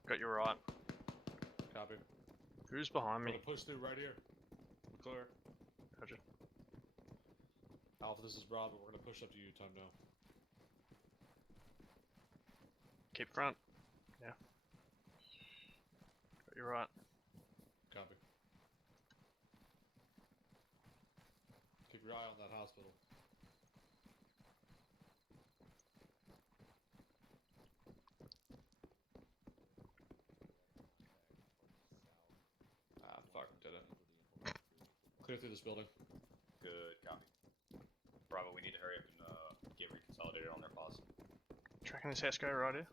Got you right. Copy. Who's behind We're me? gonna push through right here. Clear. Roger. Alpha, this is Bravo. We're gonna push up to you. Time now. Keep front. Yeah. Got you right. Copy. Keep your eye on that hospital. Ah, fuck, did it. Clear through this building. Good, copy. Bravo, we need to hurry up and get reconsolidated on their pause. Tracking this Esco right here.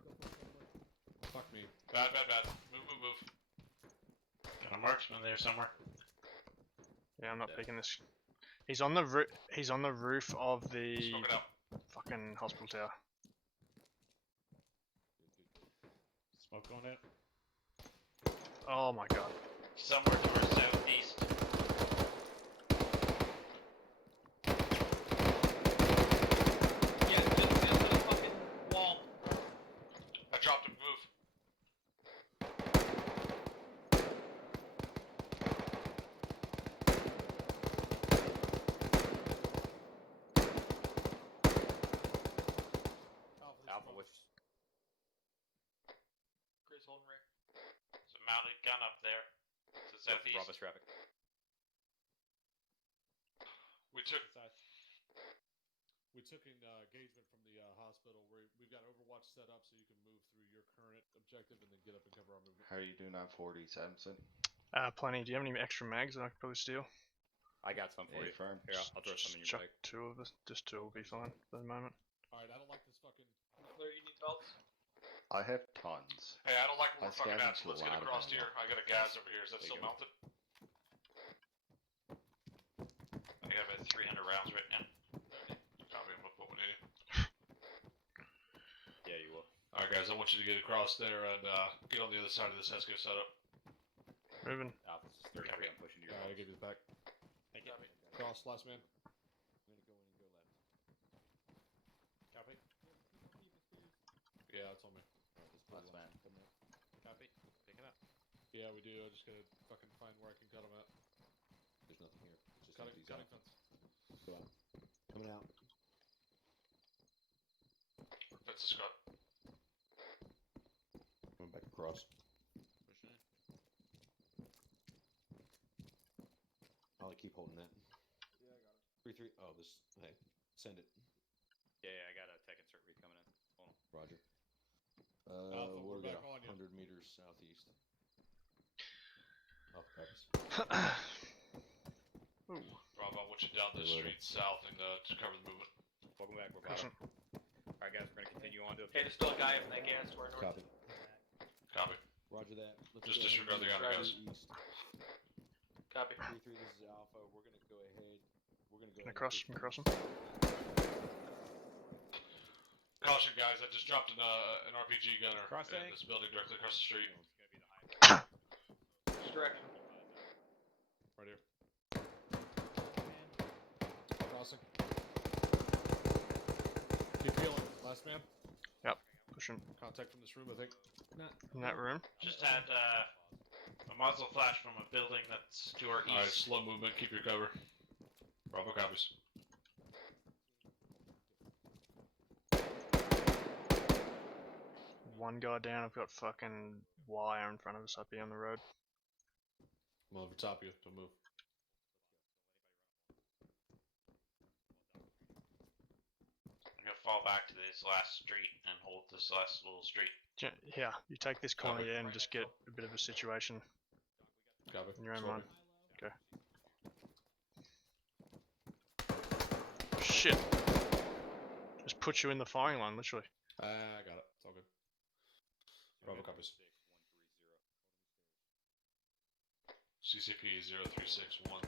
Fuck me. Bad, bad, bad. Move, move, move. Got a marksman there somewhere. Yeah, I'm not picking this. He's on the roof of the Smoke it out. fucking hospital tower. Smoke on it. Oh my god. Somewhere to our southeast. Yeah, just to the fucking wall. I dropped him. Move. Alpha, which? Chris holding rear. There's a mounted gun up there. To the southeast. Bravo's traffic. We took. We took engagement from the hospital. We've got Overwatch set up so you can move through your current objective and then get up and cover our movement. How are you doing on 40, Samson? Plenty. Do you have any extra mags that I could probably steal? I got some for you. Affirm. Here, I'll throw some in your Chuck bag. 2 of us. Just 2 will be fine for the moment. Alright, I don't like this fucking... Clear, you need belts? I have tons. Hey, I don't like where we're I fucking at, scavenged so let's a get lot of across ammo. here. I got a gas over here. Is that There still you go. mounted? I got about 300 rounds written in. Copy. I'm gonna put one in you. Yeah, you will. Alright, guys, I want you to get across there and get on the other side of this ESCO setup. Moving. Alpha's just 33. I'm pushing you. Alright, I give you the pack. Thank you. Cross, last man. I'm gonna go in and go left. Copy. Yeah, it's on me. Alright, this Last man. coming up. Copy. Pick it up. Yeah, we do. I just gotta fucking find where I can cut them at. There's nothing here. It's just Cutting, empty cutting zone. fence. Go out. Coming out. Fence is cut. Coming back across. Pushing in. I'll keep holding that. Yeah, I got it. 3-3. Oh, this. Hey, send it. Yeah, I got a tech insert read coming in. Hold on. Roger. Alpha, we're we're about back on you. 100 meters southeast. Off practice. Ooh. Bravo, I want you down the Reloading. street south and to cover the movement. Welcome back. We're Cushion. bottom. Alright, guys, we're gonna continue on to Hey, there's still a guy up in that gas to our north. Copy. Copy. Roger that. Let's Just go ahead disregard the and gun, move guys. east. Copy. 3-3, this is Alpha. We're gonna go ahead. We're gonna go Can I ahead cross? and Can I cross him? Caution, guys. I just dropped an RPG gunner Crossing. in this building directly across the street. It's gonna be the high. Which direction? Right here. Crossing. Keep peeling. Last man. Pushing. Contact from this room, I think. Not In that room. Just had a muzzle flash from a building that's to our Alright, east. slow movement. Keep your cover. Bravo copies. one guy down. I've got fucking wire in front of us up here on the road. I'm over top of you. Don't move. I'm gonna fall back to this last street and hold this last little street. Yeah, you take this corner Copy. here and just get a bit of a situation Copy. in your own Scorpion. mind. Okay. Shit. Just put you in the firing line, literally. I got it. It's all good. Bravo copies. CCP 036130.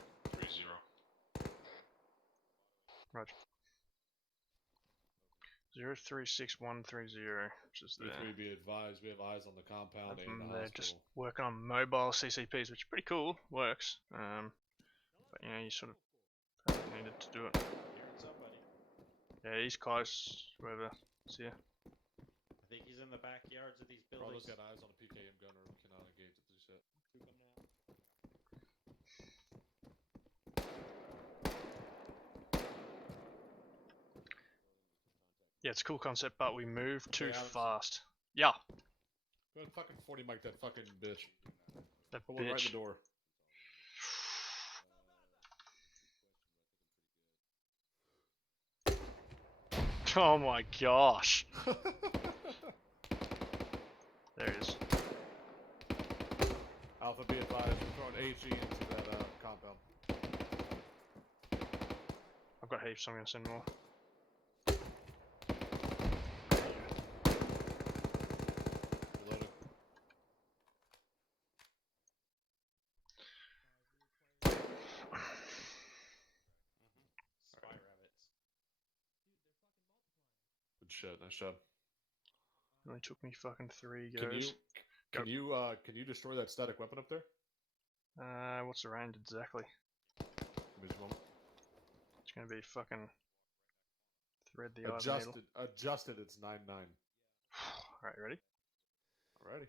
Roger. 036130, which is there. E3, be advised, we have eyes on the compound and the They're hospital. just working on mobile CCPs, which is pretty cool. Works. But you know, you sort of needed to do it. Yeah, he's close. Whoever. See ya. I think he's in the backyards of these buildings. Bravo's got eyes on a PKM gunner. We cannot engage at this yet. Yeah, it's a cool concept, but we move too Alex. fast. Yeah. Go ahead, fucking 40 mic that fucking bitch. That Put one right in bitch. the door. Oh my gosh. There he is. Alpha, be advised, we're throwing AG into that compound. I've got heaps, so I'm gonna send more. Reloading. Spy rabbits. Good shit, nice job. It only took me fucking 3 goes. Can you destroy that static weapon up there? What's the range exactly? Give me just a moment. It's gonna be fucking thread the eye of the needle. Adjusted, it's 9-9. Alright, ready? Alrighty.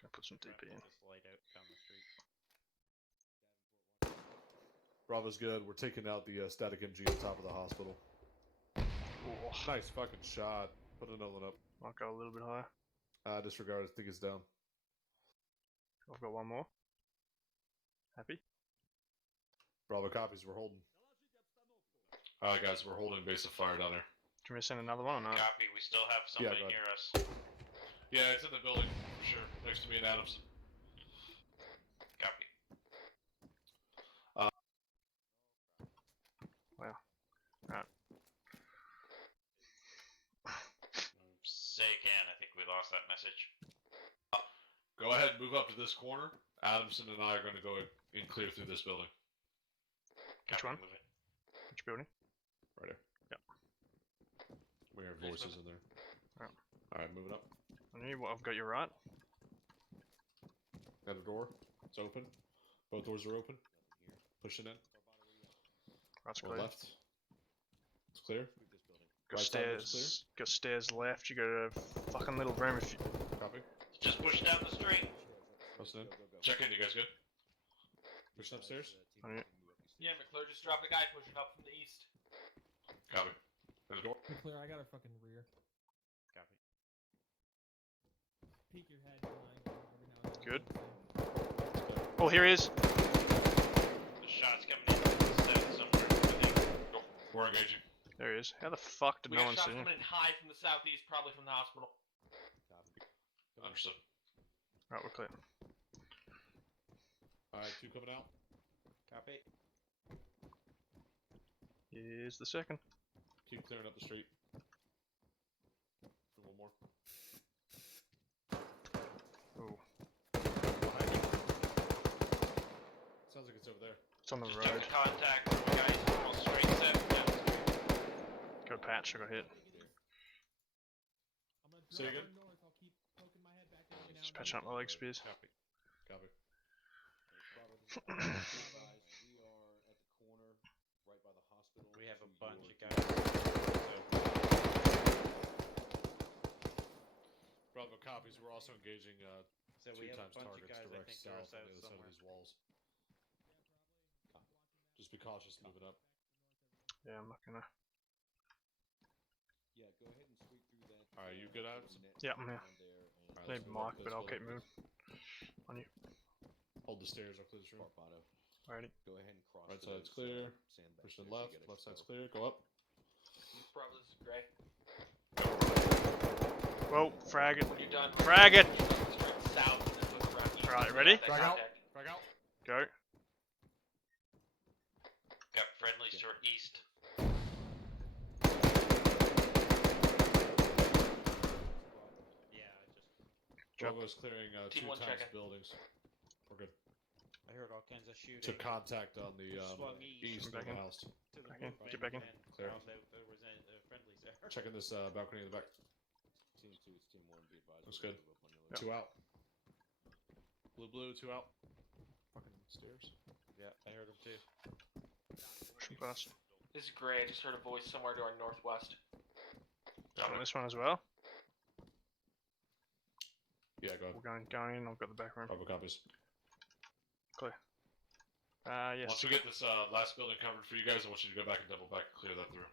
Gonna put some DP in. This light out down the street. Bravo's good. We're taking out the static MG on top of the hospital. Ooh. Nice fucking shot. Put another one up. I'll go a little bit higher. Disregard. I think it's down. I've got one more. Happy? Bravo copies. We're holding. Alright, guys, we're holding base of fire down there. Do you want me to send another one or not? Copy. We still have somebody go ahead. near us. Yeah, it's in the building for sure, next to me and Adams. Copy. Wow. Alright. Say again. I think we lost that message. Go ahead, move up to this corner. Adamson and I are going to go and clear through this building. Which one? Move it. Which building? Right there. Yep. We hear voices in there. Alright. Alright, moving up. I've got you right. Got a door. It's open. Both doors are open. Pushing in. That's Or clear. left. It's clear. Got Right side looks stairs. Got stairs left. You got a fucking little room if you. Copy. Just push down the street. Pushing in. Check in. You guys good? Pushing upstairs. Alright. Yeah, McClure just dropped a guy pushing up from the east. Copy. There's a door. Clear, I got a fucking rear. Copy. Peek your head behind every now and then. Good. Oh, here he is. The shots coming in from the south somewhere. I think. Go. We're engaging. There he is. How the fuck did We no got one shots see him? coming in high from the southeast, probably from the hospital. Understood. Right, we're clear. Alright, 2 coming out. Copy. Here's the second. Keep clearing up the street. Do one more. Oh, Sounds like it's over there. it's on the Just road. took the contact from the guys almost straight set. Got a patch. I got hit. I'm gonna Say drop again? north. I'll keep poking my head back there every now Just and patching then. up my leg spears. Copy. Copy. We are at the corner, right by the hospital. We have a to bunch your of guys. Bravo copies. We're also engaging So we 2 have a times bunch of targets guys, I direct think, are south on south the other side of somewhere. these walls. Just be cautious moving up. Yeah, I'm not gonna. Yeah, go ahead and sweep through that Alright, you good, Adams? Yeah, I'm here. Alright, Maybe let's move up Mark, to but this I'll keep building. moving. On you. Hold the stairs, I'll clear this room. Sparpato. Alrighty. Go ahead and cross. Right to side's those, clear. sandbags Push to the there so left. you get Left side's exposed. clear. Go up. Bravo, this is Gray. Whoa, frag it. When you're done, Frag it! you go straight south and then look around east. Alright, and ready? that Frag out. contact. Frag out. Go. Got friendlies to our east. Yeah, I just Bravo's clearing Team 2 one times checking. buildings. We're good. I heard all kinds of shooting. To contact on the Swung east. east Back of the in. house. to the Back in. movement Get back in. and Clear. found out there was friendlies there. Checking this balcony in the back. Team 2, it's Team 1. Be advised. Looks we'll good. move up on your left. 2 out. Blue, 2 out. Fucking stairs. Yeah, I heard them too. Pushing fast. This is Gray. I just heard a voice somewhere to our northwest. On this one as well. Yeah, go ahead. We're going in. I've got the back room. Bravo copies. Clear. Yes. Once we get this last building covered for you guys, I want you to go back and double back and clear that through.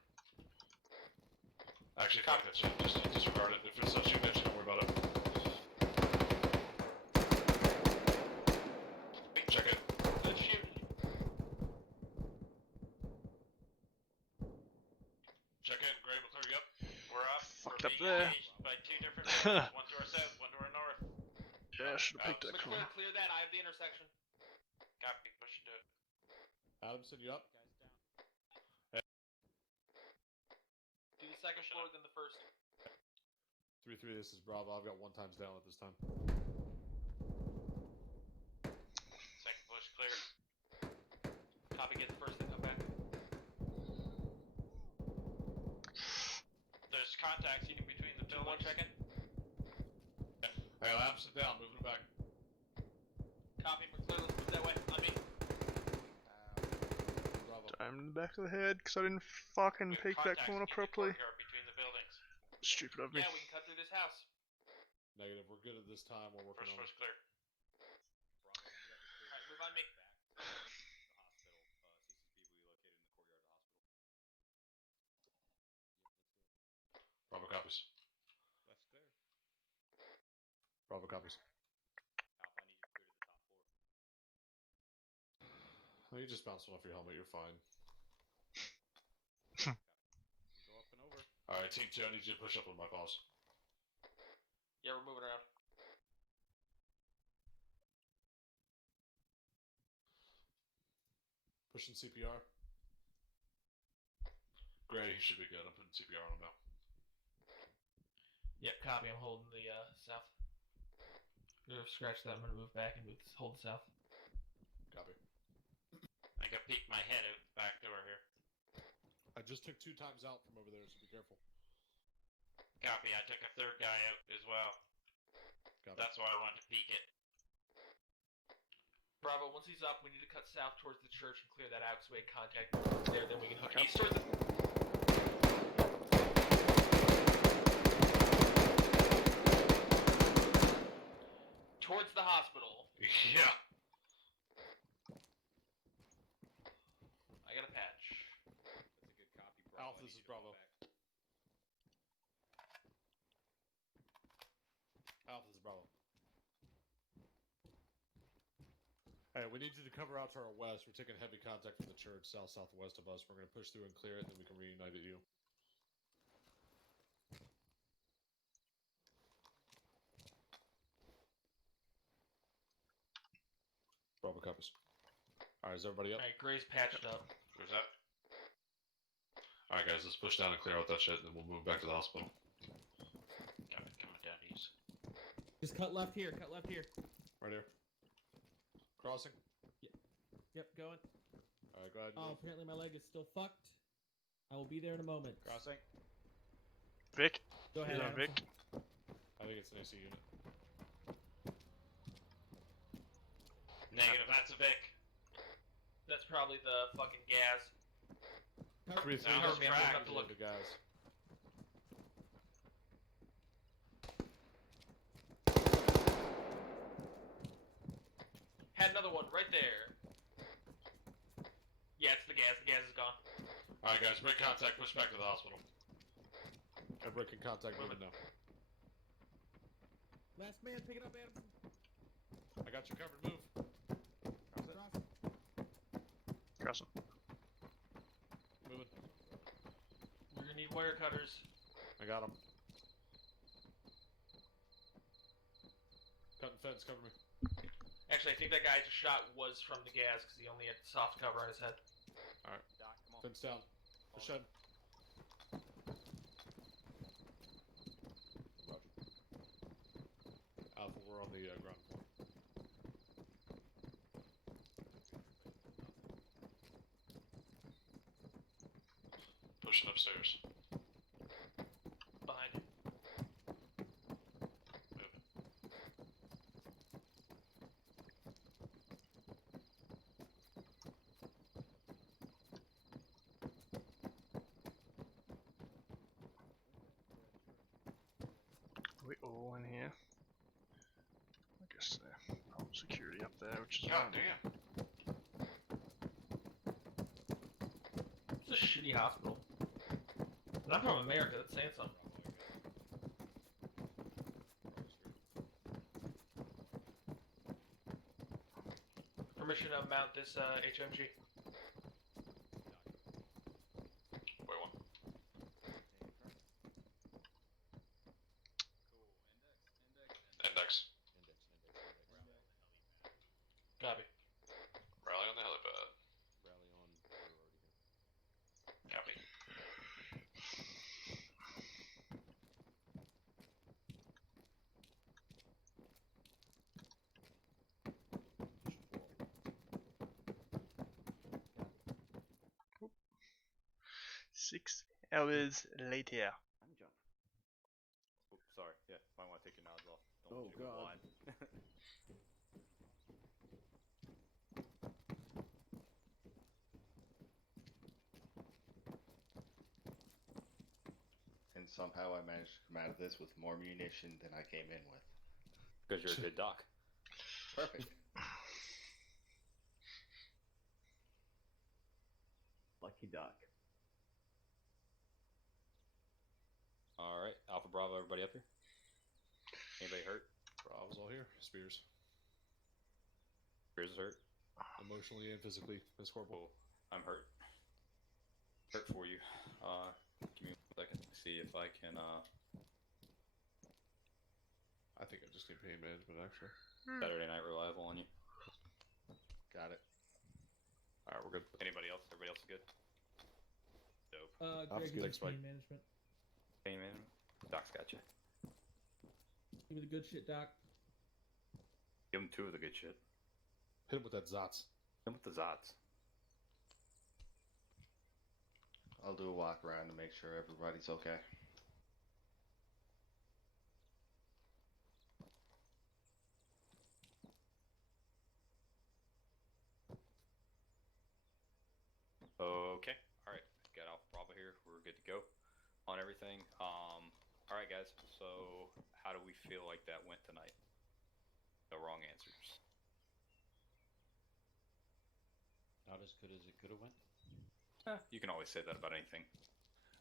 Actually, fuck that shit. Just disregard it. If it's not shooting at you, don't worry about it. Check it. Good shoot. Check in. Gray, we'll clear you up. We're up. Fucked We're up being there. engaged by 2 different buildings. One to our south, one to our north. Yeah, I should have picked that McClure, corner. clear that. I have the intersection. Copy. Push into it. Adamson, you up? Do the second floor, then the first. 3-3, this is Bravo. I've got 1 times down at this time. Second push clear. Copy, get the first, then come back. There's contacts in between the Team 1 buildings. checking. Hey, Adamson down. Moving it back. Copy, McClure, let's move that way. On me. Bravo. I'm in the back of the head because I didn't fucking We have peek that contacts corner in the properly. courtyard between the buildings. Stupid of me. Yeah, we can cut through this house. Negative. We're good at this time. We're working First on push it. clear. Alright, move on me. Bravo copies. That's clear. Bravo copies. Oh, you just bounced one off your helmet. You're fine. Go up and over. Alright, Team 2, I need you to push up on my balls. Yeah, we're moving around. Pushing CPR. Gray, he should be good. I'm putting CPR on him now. Yep, copy. I'm holding the south. Scratch that. I'm gonna move back and hold the south. Copy. I think I peeked my head out back door here. I just took 2 times out from over there, so be careful. Copy, I took a 3rd guy out as well. Copy. That's why I wanted to peek it. Bravo, once he's up, we need to cut south towards the church and clear that out so we have contact there. Then we can hook east towards the. Towards the hospital. Yeah. I got a patch. That's a good copy. Alpha, I this need is you to Bravo. come back. Alpha, this is Bravo. Hey, we need you to cover out to our west. We're taking heavy contact from the church, southwest of us. We're going to push through and clear it, and then we can reunite at you. Bravo copies. Alright, is everybody up? Alright, Gray's patched up. Where's that? Alright, guys, let's push down and clear out that shit, and then we'll move back to the hospital. Copy, coming down east. Just cut left here. Cut left here. Right here. Crossing. Yep, going. Alright, go ahead. Oh, Move. apparently my leg is still fucked. I will be there in a moment. Crossing. Vic. Go ahead, He's on Adamson. Vic. I think it's an AC unit. Negative, that's a Vic. That's probably the fucking gas. 3-3, Sounds just cracked. crack Have to look. the guys. Had another one right there. Yeah, it's the gas. The gas is gone. Alright, guys, break contact, push back to the hospital. I'm breaking contact moving now. Last man, pick it up, Adam. I got you covered. Move. Crossing. Moving. We're gonna need wire cutters. I got him. Cutting fence. Cover me. Actually, I think that guy I just shot was from the gas because he only had soft cover on his head. All right. Doc, come on. Fence down. Push in. Alpha, we're on the ground floor. Pushing upstairs. Behind you. Moving. Are we all in here? I guess so. Oh, security up there, which is God fine. damn. It's a shitty hospital. And I'm from America. That's saying something. Permission to mount this HMG. Wait one. Index. Copy. Rally on the helipad. Rally on. We're already here. Copy. Push 6 hours later. I'm jumping. Oops, sorry. Yeah, might want to take your nods off. Don't Oh, want you to go God. blind. And somehow I managed to come out of this with more munition than I came in with. Because you're a good doc. Perfect. Lucky duck. All right, Alpha Bravo, everybody up here? Anybody hurt? Bravo's all here. Spears. Spears is hurt. Emotionally and physically. Miss Corporal. I'm hurt. Hurt for you. Give me 1 second. See if I can. I think I just need pain management, actually. Saturday night reliable on you. Got it. All right, we're good. Anybody else? Everybody else good? Dope. Greg, good. use Thanks, Mike. pain management. Hey man, Doc's got you. Give me the good shit, Doc. Give him 2 of the good shit. Hit him with that Zots. Hit him with the Zots. I'll do a walk around to make sure everybody's okay. Okay. All right. Got Alpha Bravo here. We're good to go on everything. All right, guys. So, how do we feel like that went tonight? No wrong answers. Not as good as it could have went. You can always say that about anything.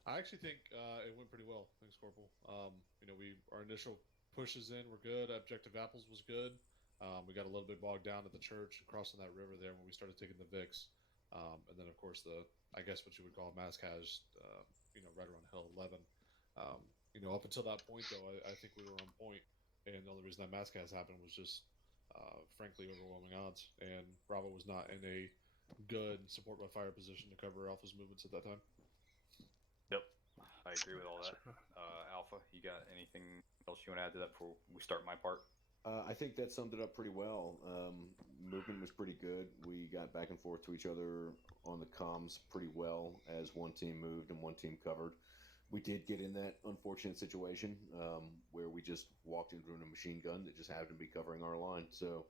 I actually think it went pretty well. Thanks, Corporal. Our initial pushes in were good. Objective Apples was good. We got a little bit bogged down at the church crossing that river there when we started taking the Vicks. And then, of course, I guess what you would call mass cash, right around Hill 11. Up until that point, though, I think we were on point. And the only reason that mass cash happened was just, frankly, overwhelming odds. And Bravo was not in a good support by fire position to cover Alpha's movements at that time. Yep. I agree with all that. Alpha, you got anything else you want to add to that before we start my part? I think that summed it up pretty well. Movement was pretty good. We got back and forth to each other on the comms pretty well as one team moved and one team covered. We did get in that unfortunate situation where we just walked into a machine gun that just happened to be covering our line. So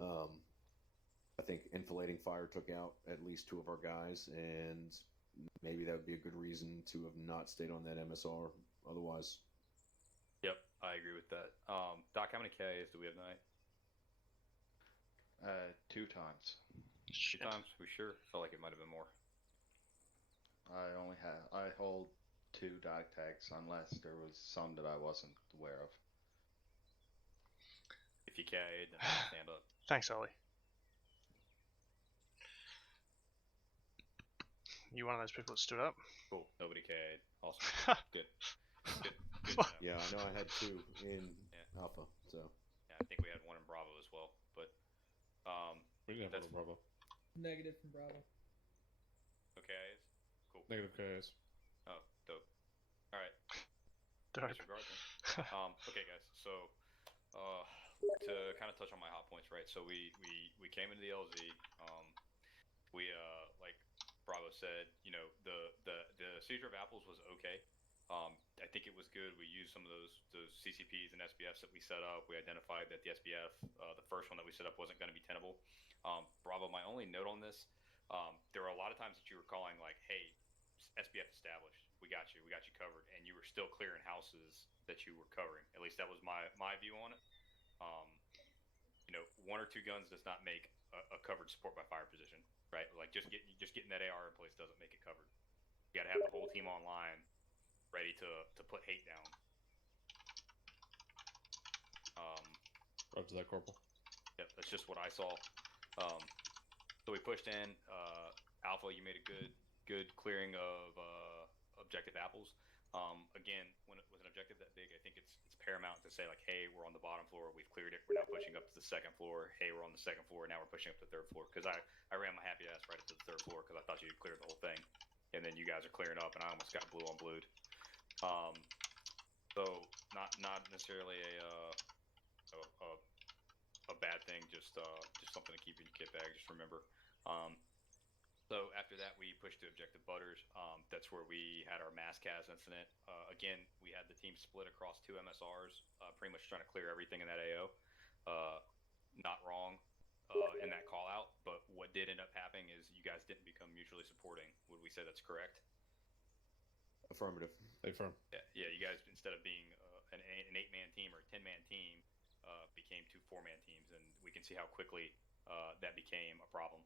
I think enfilading fire took out at least 2 of our guys, and maybe that would be a good reason to have not stayed on that MSR otherwise. Yep, I agree with that. Doc, how many KIAs do we have tonight? 2 times. 2 times? We sure? Felt like it might have been more. I hold 2 dog tags unless there was some that I wasn't aware of. If you KI'd, then stand up. Thanks, Ollie. You one of those people that stood up? Cool. Nobody KI'd. Awesome. Good. Good. Good to know. Yeah, I know I had 2 in Alpha, so. Yeah, I think we had 1 in Bravo as well, but we didn't have 1 in Bravo. Negative from Bravo. Okay. Cool. Negative KS. Oh, dope. All right. Dope. Disregard then. Okay, guys. So, to kind of touch on my hot points, right? So we came into the LZ. We like Bravo said, you know, the seizure of apples was okay. I think it was good. We used some of those CCPs and SBFs that we set up. We identified that the SBF, the first one that we set up, wasn't going to be tenable. Bravo, my only note on this, there were a lot of times that you were calling like, hey, SBF established. We got you covered, and you were still clearing houses that you were covering. At least that was my view on it. You know, 1 or 2 guns does not make a covered support by fire position, right? Like just getting that AR in place doesn't make it covered. You got to have the whole team online, ready to put hate down. Roger that, Corporal. Yep, that's just what I saw. So we pushed in. Alpha, you made a good clearing of objective apples. Again, when it was an objective that big, I think it's paramount to say like, hey, we're on the bottom floor, we've cleared it, we're now pushing up to the 2nd floor. Hey, we're on the 2nd floor, now we're pushing up to the 3rd floor. Because I ran my happy ass right up to the 3rd floor because I thought you'd cleared the whole thing, and then you guys are clearing up, and I almost got blue on blued. So not necessarily a bad thing, just something to keep in your kit bag. Just remember. So after that, we pushed to Objective Butters. That's where we had our mass CAS incident. Again, we had the team split across 2 MSRs, pretty much trying to clear everything in that AO. Not wrong in that call out, but what did end up happening is you guys didn't become mutually supporting. Would we say that's correct? Affirmative. Affirm. Yeah. You guys, instead of being an 8-man team or a 10-man team, became 2 4-man teams, and we can see how quickly that became a problem.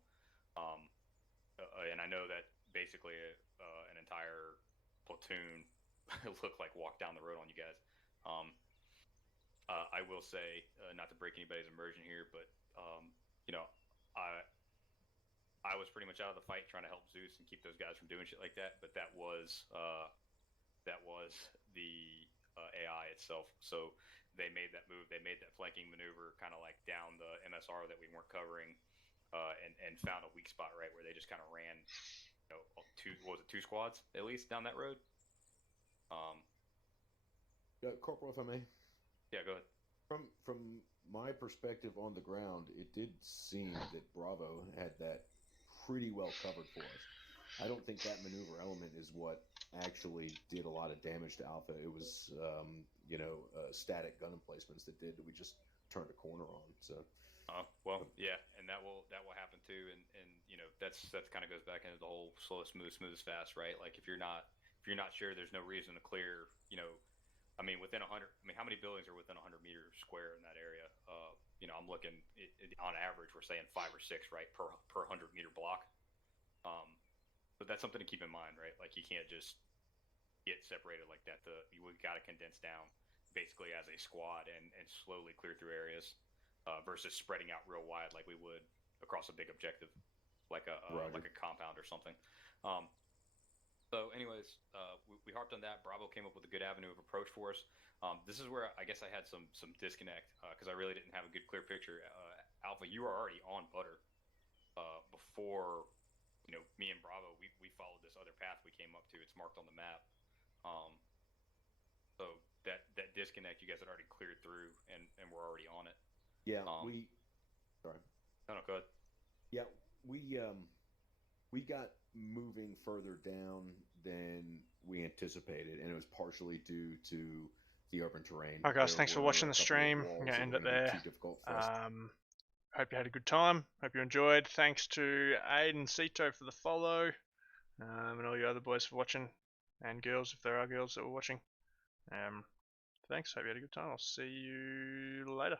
And I know that basically an entire platoon looked like walked down the road on you guys. I will say, not to break anybody's immersion here, but you know, I was pretty much out of the fight trying to help Zeus and keep those guys from doing shit like that. But that was the AI itself. So they made that move. They made that flanking maneuver, kind of like down the MSR that we weren't covering. And found a weak spot, right, where they just kind of ran, you know, 2 squads at least down that road. Corporal, if I may. Yeah, go ahead. From my perspective on the ground, it did seem that Bravo had that pretty well covered for us. I don't think that maneuver element is what actually did a lot of damage to Alpha. It was, static gun emplacements that we just turned a corner on. So. Well, yeah, and that will happen too, and you know that's kind of goes back into the whole slow, smooth is fast, right? Like if you're not sure, there's no reason to clear. You know, I mean within 100. I mean, how many buildings are within 100 meters square in that area? You know, I'm looking on average, we're saying 5 or 6, right, per 100 meter block. But that's something to keep in mind, right? Like you can't just get separated like that. We've got to condense down basically as a squad and slowly clear through areas. Versus spreading out real wide like we would across a big objective, like a compound or something. So, anyways, we harped on that. Bravo came up with a good avenue of approach for us. This is where I guess I had some disconnect because I really didn't have a good clear picture. Alpha, you were already on Butter before, you know, me and Bravo. We followed this other path we came up to. It's marked on the map. So that disconnect, you guys had already cleared through and were already on it. Yeah, sorry. No, go ahead. Yeah, we got moving further down than we anticipated, and it was partially due to the urban terrain. Alright guys, thanks for watching the stream. I'm going to end it there. Hope you had a good time. Hope you enjoyed. Thanks to Aid and Cito for the follow, and all you other boys for watching, and girls if there are girls that were watching. Thanks. Hope you had a good time. I'll see you later.